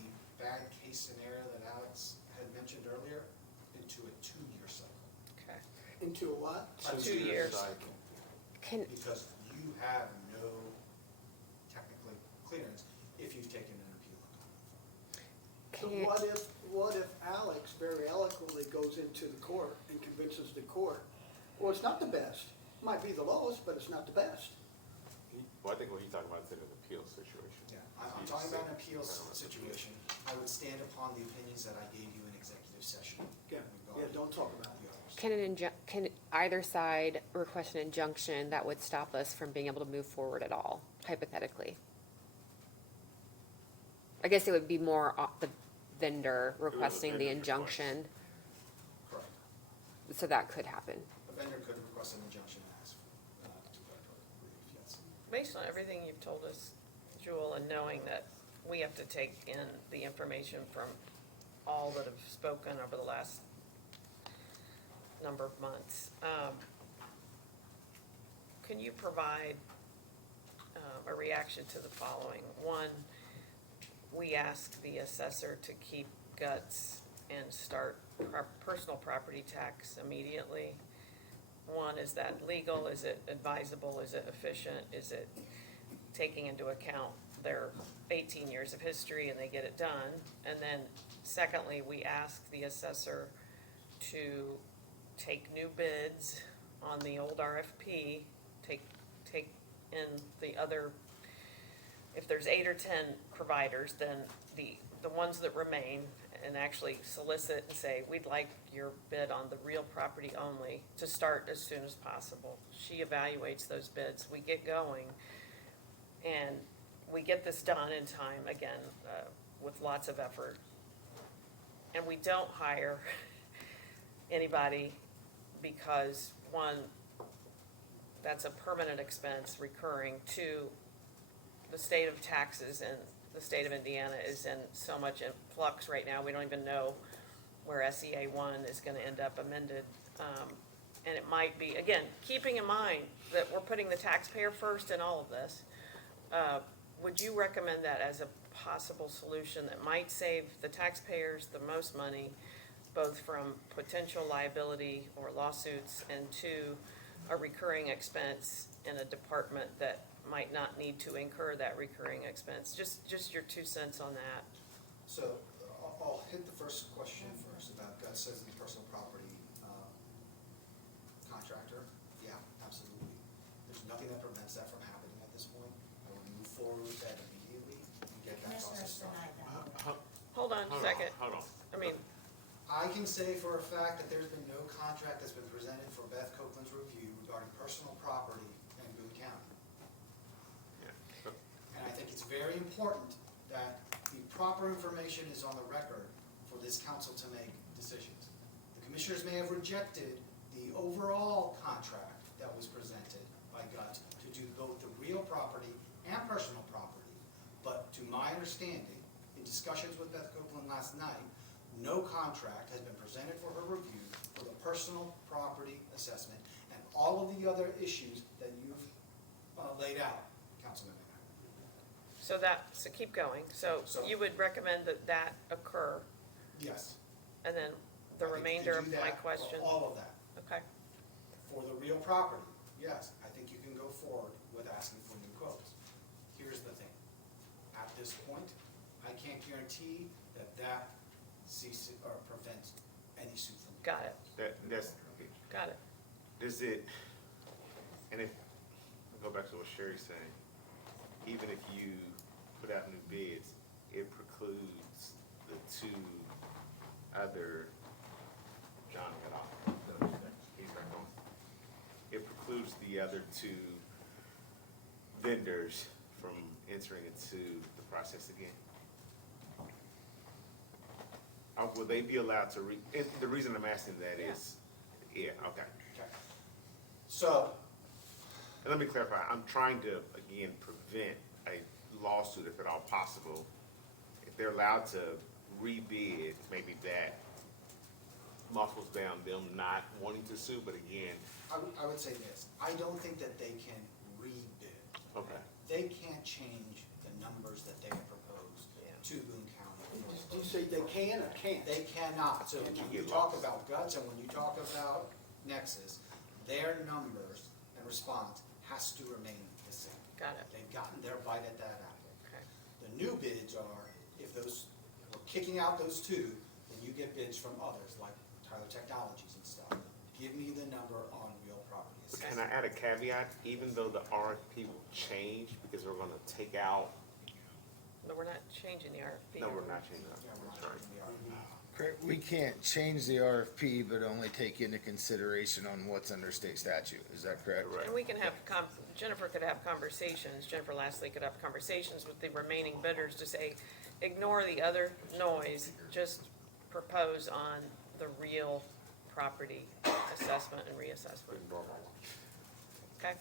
bad case scenario that Alex had mentioned earlier into a 2-year cycle. Okay. Into a what? A 2 years. Can, Because you have no technically clearance if you've taken an appeal upon it. So can, what if Alex very eloquently goes into the court and convinces the court, well, it's not the best, might be the lowest, but it's not the best. Well, I think what he's talking about is in an appeal situation. Yeah, I'm talking about an appeals situation. I would stand upon the opinions that I gave you in executive session. Yeah, don't talk about it. The others. can either side request an injunction that would stop us from being able to move forward at all, hypothetically? I guess it would be more the vendor requesting the vendor injunction, Correct. so that could happen. A vendor could request an injunction and ask for declaratory relief, yes. Based on everything you've told us, Jewel, and knowing that we have to take in the information from all that have spoken over the last number of months, can you provide a reaction to the following? One, we ask the assessor to keep guts and start personal property tax immediately. One, is that legal? Is it advisable? Is it efficient? Is it taking into account their 18 years of history and they get it done? And then secondly, we ask the assessor to take new bids on the old RFP, take in the other, if there's 8 or 10 providers, then the ones that remain, and actually solicit and say, we'd like your bid on the real property only to start as soon as possible. She evaluates those bids, we get going, and we get this done in time, again, with lots of effort. And we don't hire anybody because, one, that's a permanent expense recurring. Two, the state of taxes and the state of Indiana is in so much in flux right now, we don't even know where SEA 1 is gonna end up amended. And it might be, again, keeping in mind that we're putting the taxpayer first in all of this, would you recommend that as a possible solution that might save the taxpayers the most money, both from potential liability or lawsuits, and two, a recurring expense in a department that might not need to incur that recurring expense? Just your 2 cents on that. So I'll hit the first question first about Guts as the personal property contractor. Yeah, absolutely. There's nothing that prevents that from happening at this point. I would move forward with that immediately and get that process started. Hold on a second. Hold on. I mean, I can say for a fact that there's been no contract that's been presented for Beth Copeland's review regarding personal property in Boone County. Yeah. And I think it's very important that the proper information is on the record for this council to make decisions. The commissioners may have rejected the overall contract that was presented by Guts to do both the real property and personal property, but to my understanding, in discussions with Beth Copeland last night, no contract has been presented for her review for the personal property assessment and all of the other issues that you've laid out, Councilman McKnight. so keep going. So So- you would recommend that that occur, Yes. and then the I think remainder you of do my that for question? all of that. Okay, For the real property, yes, I think you can go forward with asking for new quotes. Here's the thing. At this point, I can't guarantee that that ceases or prevents any suit from. got it, That's, got it. does it, and if, go back to what Sherry's saying, even if you put out new bids, it precludes the two other, John got off. He's back on. It precludes the other two vendors from entering into the process again. Will they be allowed to and the reason I'm asking that is, yeah, okay. Okay. So, And let me clarify, I'm trying to, again, prevent a lawsuit if at all possible. If they're allowed to rebid, maybe that muscles down them not wanting to sue, but again, I would say this, I don't think that they can rebid. okay. They can't change the numbers that they have proposed to Boone County. Do you say they can or can't? They cannot. So when you talk about Guts and when you talk about Nexus, their numbers and response has to remain the same. Got it. They've gotten their bite at that apple. Okay. The new bids are, if those, we're kicking out those two, then you get bids from others, like Tyler Technologies and stuff. Give me the number on real property Can assessment. I add a caveat, even though the RFP will change, because we're gonna take out, No, we're not changing the RFP. no, we're not changing that, Yeah, we're not sorry. doing the RFP. Correct. We can't change the RFP, but only take into consideration on what's under state statute. Is that correct? Correct. And we can have, Jennifer could have conversations, Jennifer Lastly could have conversations with the remaining bidders to say, ignore the other noise, just propose on the real property assessment and reassessment. Okay?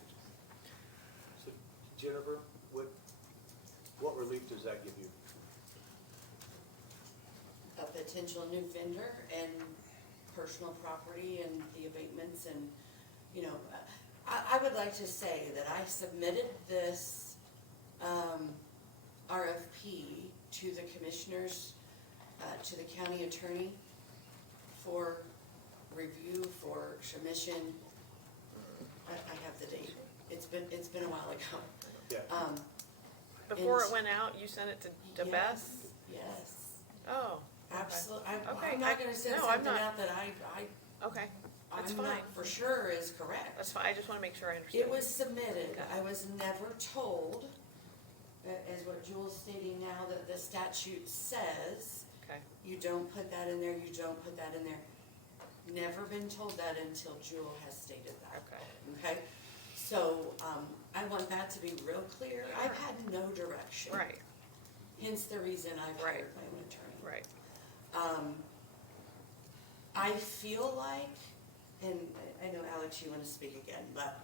So Jennifer, what relief does that give you? A potential new vendor and personal property and the abatements and, you know, I would like to say that I submitted this, RFP to the commissioners, to the county attorney for review, for submission. I have the date. It's been a while ago. Yeah. Before it And- went out, you sent it to Yes, Beth? Yes, Oh, absolutely. Okay, I'm not gonna send no, I'm something not. out that okay, that's I'm fine. not for sure is correct. That's fine, I just wanna make sure I understand. It was submitted, I was never told, as what Jules stating now, that the statute says, Okay, you don't put that in there, you don't put that in there. Never been told that until Jewel has stated that. Okay. Okay? So, I want that to be real clear. I've had no direction. Right, Hence the reason I've Right. hired my own attorney. right. I feel like, and I know Alex, you want to speak again, but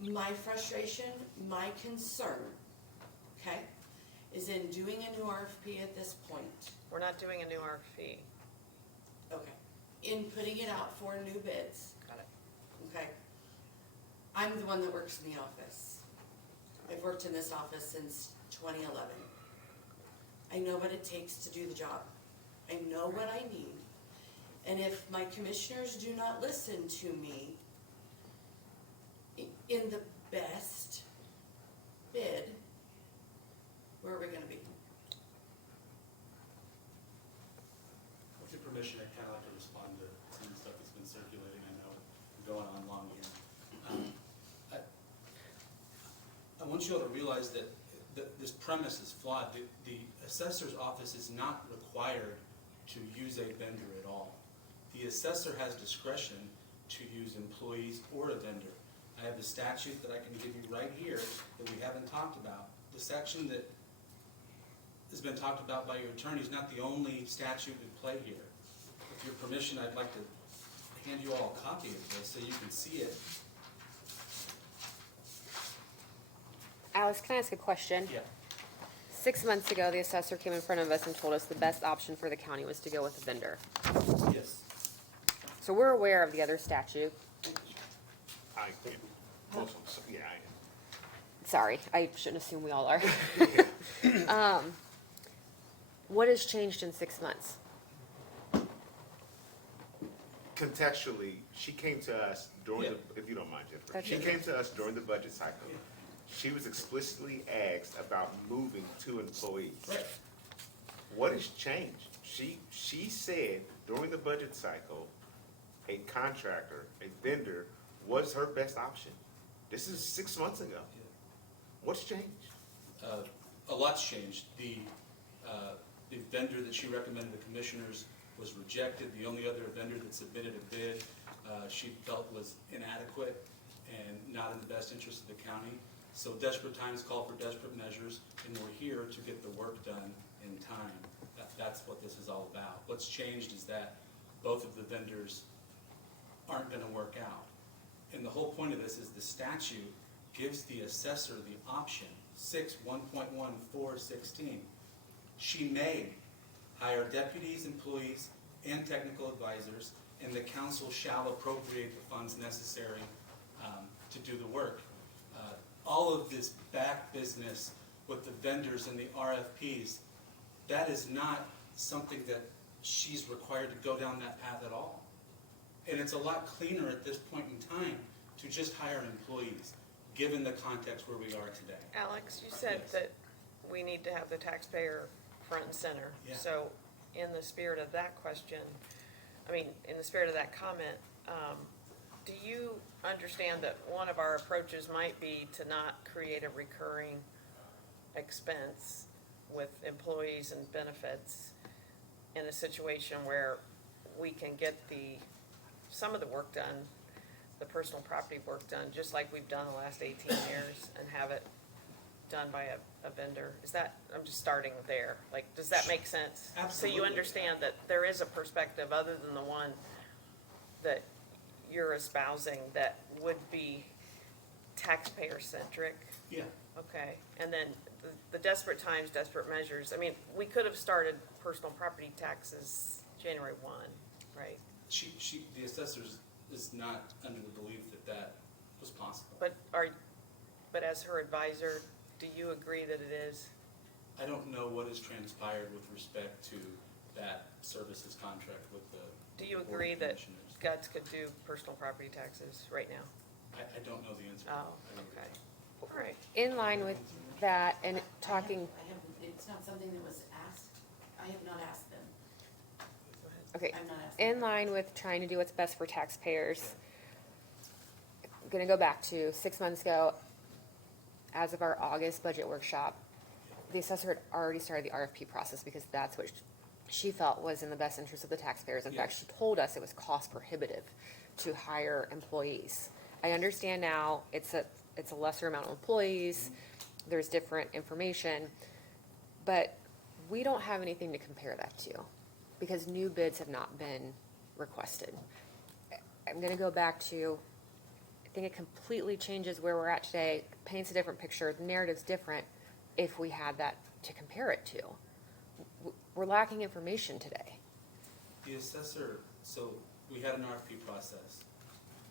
my frustration, my concern, okay, is in doing a new RFP at this point, We're not doing a new RFP. okay, in putting it out for new bids, Got it. okay? I'm the one that works in the office. I've worked in this office since 2011. I know what it takes to do the job. I know what I need. And if my commissioners do not listen to me in the best bid, where are we gonna be? With your permission, I'd kind of like to respond to some of the stuff that's been circulating. I know we're going on long here. I want you all to realize that this premise is flawed. The assessor's office is not required to use a vendor at all. The assessor has discretion to use employees or a vendor. I have the statute that I can give you right here that we haven't talked about. The section that has been talked about by your attorney is not the only statute at play here. With your permission, I'd like to hand you all a copy of this so you can see it. Alex, can I ask a question? Yeah. 6 months ago, the assessor came in front of us and told us the best option for the county was to go with a vendor. Yes. So we're aware of the other statute. I, yeah, most of them, yeah, I am. Sorry, I shouldn't assume we all are. What has changed in 6 months? Contextually, she came to us during Yeah. the, if you don't mind, Jennifer, That's she okay. came to us during the budget cycle. She was explicitly asked about moving 2 employees. Right. What has changed? She said during the budget cycle, a contractor, a vendor, was her best option. This is 6 months ago. What's changed? A lot's changed. The vendor that she recommended the commissioners was rejected. The only other vendor that submitted a bid, she felt was inadequate and not in the best interest of the county. So desperate times call for desperate measures, and we're here to get the work done in time. That's what this is all about. What's changed is that both of the vendors aren't gonna work out. And the whole point of this is the statute gives the assessor the option, 1.1416. She may hire deputies, employees, and technical advisors, and the council shall appropriate the funds necessary to do the work. All of this back business with the vendors and the RFPs, that is not something that she's required to go down that path at all. And it's a lot cleaner at this point in time to just hire employees, given the context where we are today. Alex, you said Yes. that we need to have the taxpayer front and center. Yeah. So in the spirit of that question, in the spirit of that comment, do you understand that one of our approaches might be to not create a recurring expense with employees and benefits in a situation where we can get some of the work done, the personal property work done, just like we've done the last 18 years, and have it done by a vendor? I'm just starting there. Like, does that make sense? So Absolutely. you understand that there is a perspective other than the one that you're espousing that would be taxpayer-centric? Yeah, Okay, and then the desperate times, desperate measures. We could have started personal property taxes January 1, right? the assessors is not under the belief that was possible. But as her advisor, do you agree that it is? I don't know what has transpired with respect to that services contract with the. Do you Board of agree that Commissioners. Guts could do personal property taxes right now? I don't know the answer. Oh, okay. All right. In line with that and talking, It's not something that was asked. I have not asked them. okay, I'm not asking. in line with trying to do what's best for taxpayers, I'm gonna go back to 6 months ago, as of our August budget workshop, the assessor had already started the RFP process because that's what she felt was in the best interest of the taxpayers. In fact, Yes. she told us it was cost prohibitive to hire employees. I understand now it's a lesser amount of employees, there's different information, but we don't have anything to compare that to because new bids have not been requested. I'm gonna go back to, I think it completely changes where we're at today, paints a different picture, the narrative's different if we had that to compare it to. We're lacking information today. The assessor, so we had an RFP process.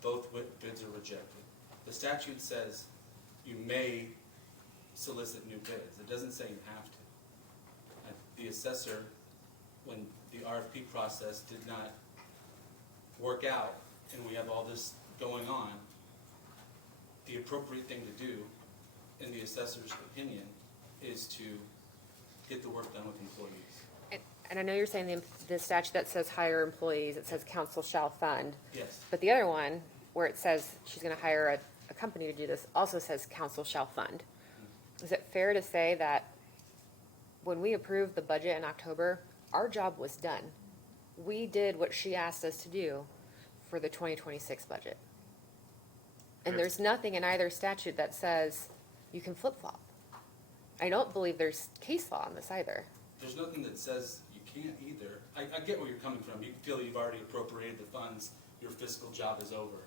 Both bids are rejected. The statute says you may solicit new bids. It doesn't say you have to. The assessor, when the RFP process did not work out and we have all this going on, the appropriate thing to do, in the assessor's opinion, is to get the work done with employees. And I know you're saying the statute that says hire employees, it says council shall fund. Yes. But the other one, where it says she's gonna hire a company to do this, also says council shall fund. Is it fair to say that when we approved the budget in October, our job was done? We did what she asked us to do for the 2026 budget. And there's nothing in either statute that says you can flip-flop. I don't believe there's case law on this either. There's nothing that says you can't either. I get where you're coming from. You feel you've already appropriated the funds, your fiscal job is over.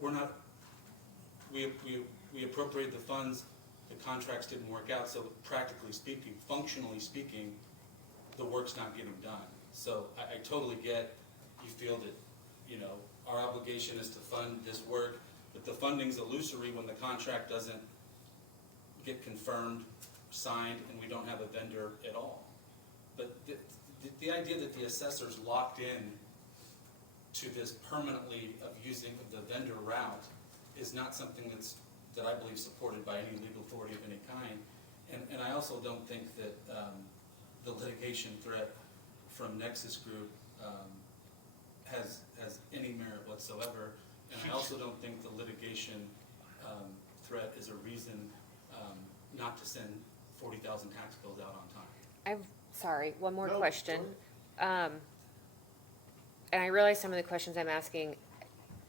We're not, we appropriated the funds, the contracts didn't work out, so practically speaking, functionally speaking, the work's not getting done. So I totally get, you feel that, you know, our obligation is to fund this work, but the funding's illusory when the contract doesn't get confirmed, signed, and we don't have a vendor at all. But the idea that the assessor's locked in to this permanently of using the vendor route is not something that I believe supported by any legal authority of any kind. And I also don't think that the litigation threat from Nexus Group has any merit whatsoever. And I also don't think the litigation threat is a reason not to send 40,000 tax bills out on time. Sorry, one more No, question. go And I realize some of the questions I'm asking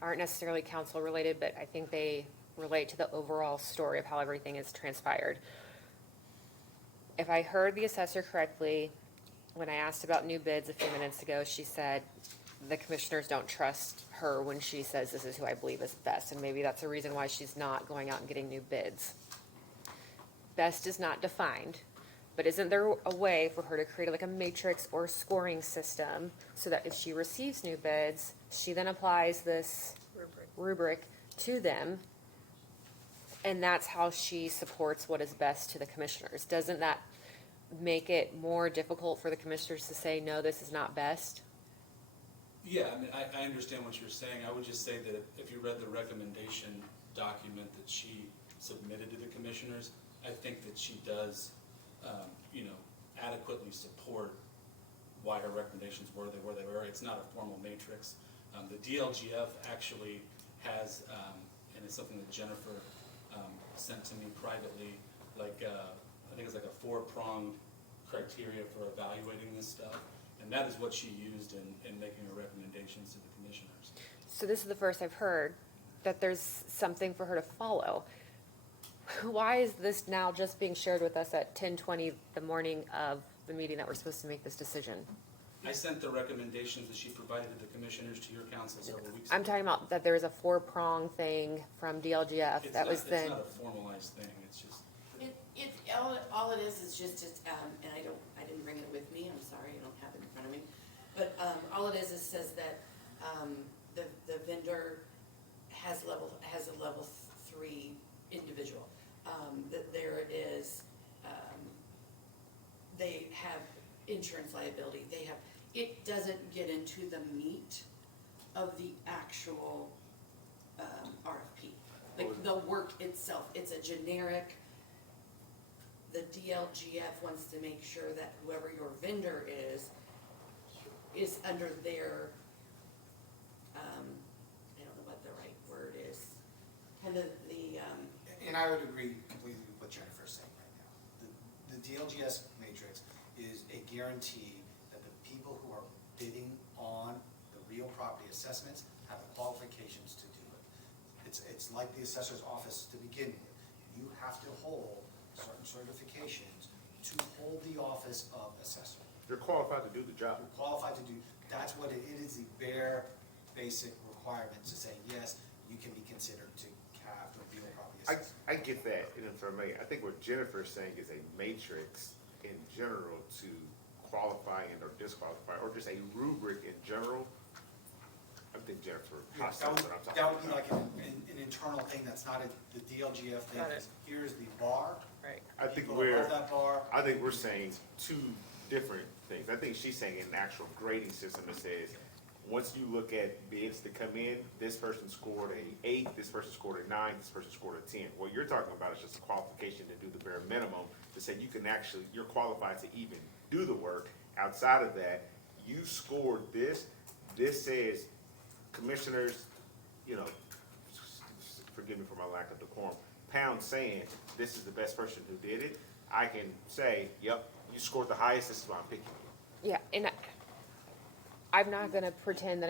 aren't necessarily council related, but I think they relate to the overall story of how everything has transpired. If I heard the assessor correctly, when I asked about new bids a few minutes ago, she said the commissioners don't trust her when she says this is who I believe is best, and maybe that's a reason why she's not going out and getting new bids. Best is not defined, but isn't there a way for her to create like a matrix or scoring system so that if she receives new bids, she then applies this rubric to them, and that's how she supports what is best to the commissioners? Doesn't that make it more difficult for the commissioners to say, no, this is not best? Yeah, I mean, I understand what you're saying. I would just say that if you read the recommendation document that she submitted to the commissioners, I think that she does, adequately support why her recommendations were where they were. It's not a formal matrix. The DLGF actually has, and it's something that Jennifer sent to me privately, I think it's like a 4-pronged criteria for evaluating this stuff. And that is what she used in making her recommendations to the commissioners. So this is the first I've heard that there's something for her to follow. Why is this now just being shared with us at 10:20 the morning of the meeting that we're supposed to make this decision? I sent the recommendations that she provided to the commissioners to your council several weeks ago. I'm talking about that there was a 4-prong thing from DLGF that was then. It's not a formalized thing, it's just, All it is just, and I didn't bring it with me, I'm sorry, I don't have it in front of me. But, all it is says that, the vendor has a level 3 individual. That there is, they have insurance liability, it doesn't get into the meat of the actual, RFP. Like the work itself, it's a generic, the DLGF wants to make sure that whoever your vendor is under their, I don't know what the right word is, kind of And I would agree completely with what Jennifer's saying right now. The DLGS matrix guarantee that the people who are bidding on the real property assessments have the qualifications to do it. It's like the assessor's office to begin with. You have to hold certain certifications to hold the office of assessor. You're qualified to do the job. You're qualified to do, that's what it is, the bare basic requirement to say, yes, you can be considered to have the real property assessment. I get that, and for me, I think what Jennifer's saying is a matrix in general to qualify and or disqualify, or just a rubric in general. I think Jennifer, Yeah, that's that what would, I'm talking that would be about. like an internal thing that's not the DLGF thing. Got it. Here's the bar. Right. I think People above we're, that bar. I think we're saying two different things. I think she's saying an actual grading system that says, once you look at bids that come in, this person scored a 8, this person scored a 9, this person scored a 10. What you're talking about is just a qualification to do the bare minimum, to say you can actually, you're qualified to even do the work. Outside of that, you scored this, this says, commissioners, you know, forgive me for my lack of decorum, Pound saying, this is the best person who did it, I can say, yep, you scored the highest, this is why I'm picking you. Yeah, and I'm not gonna pretend that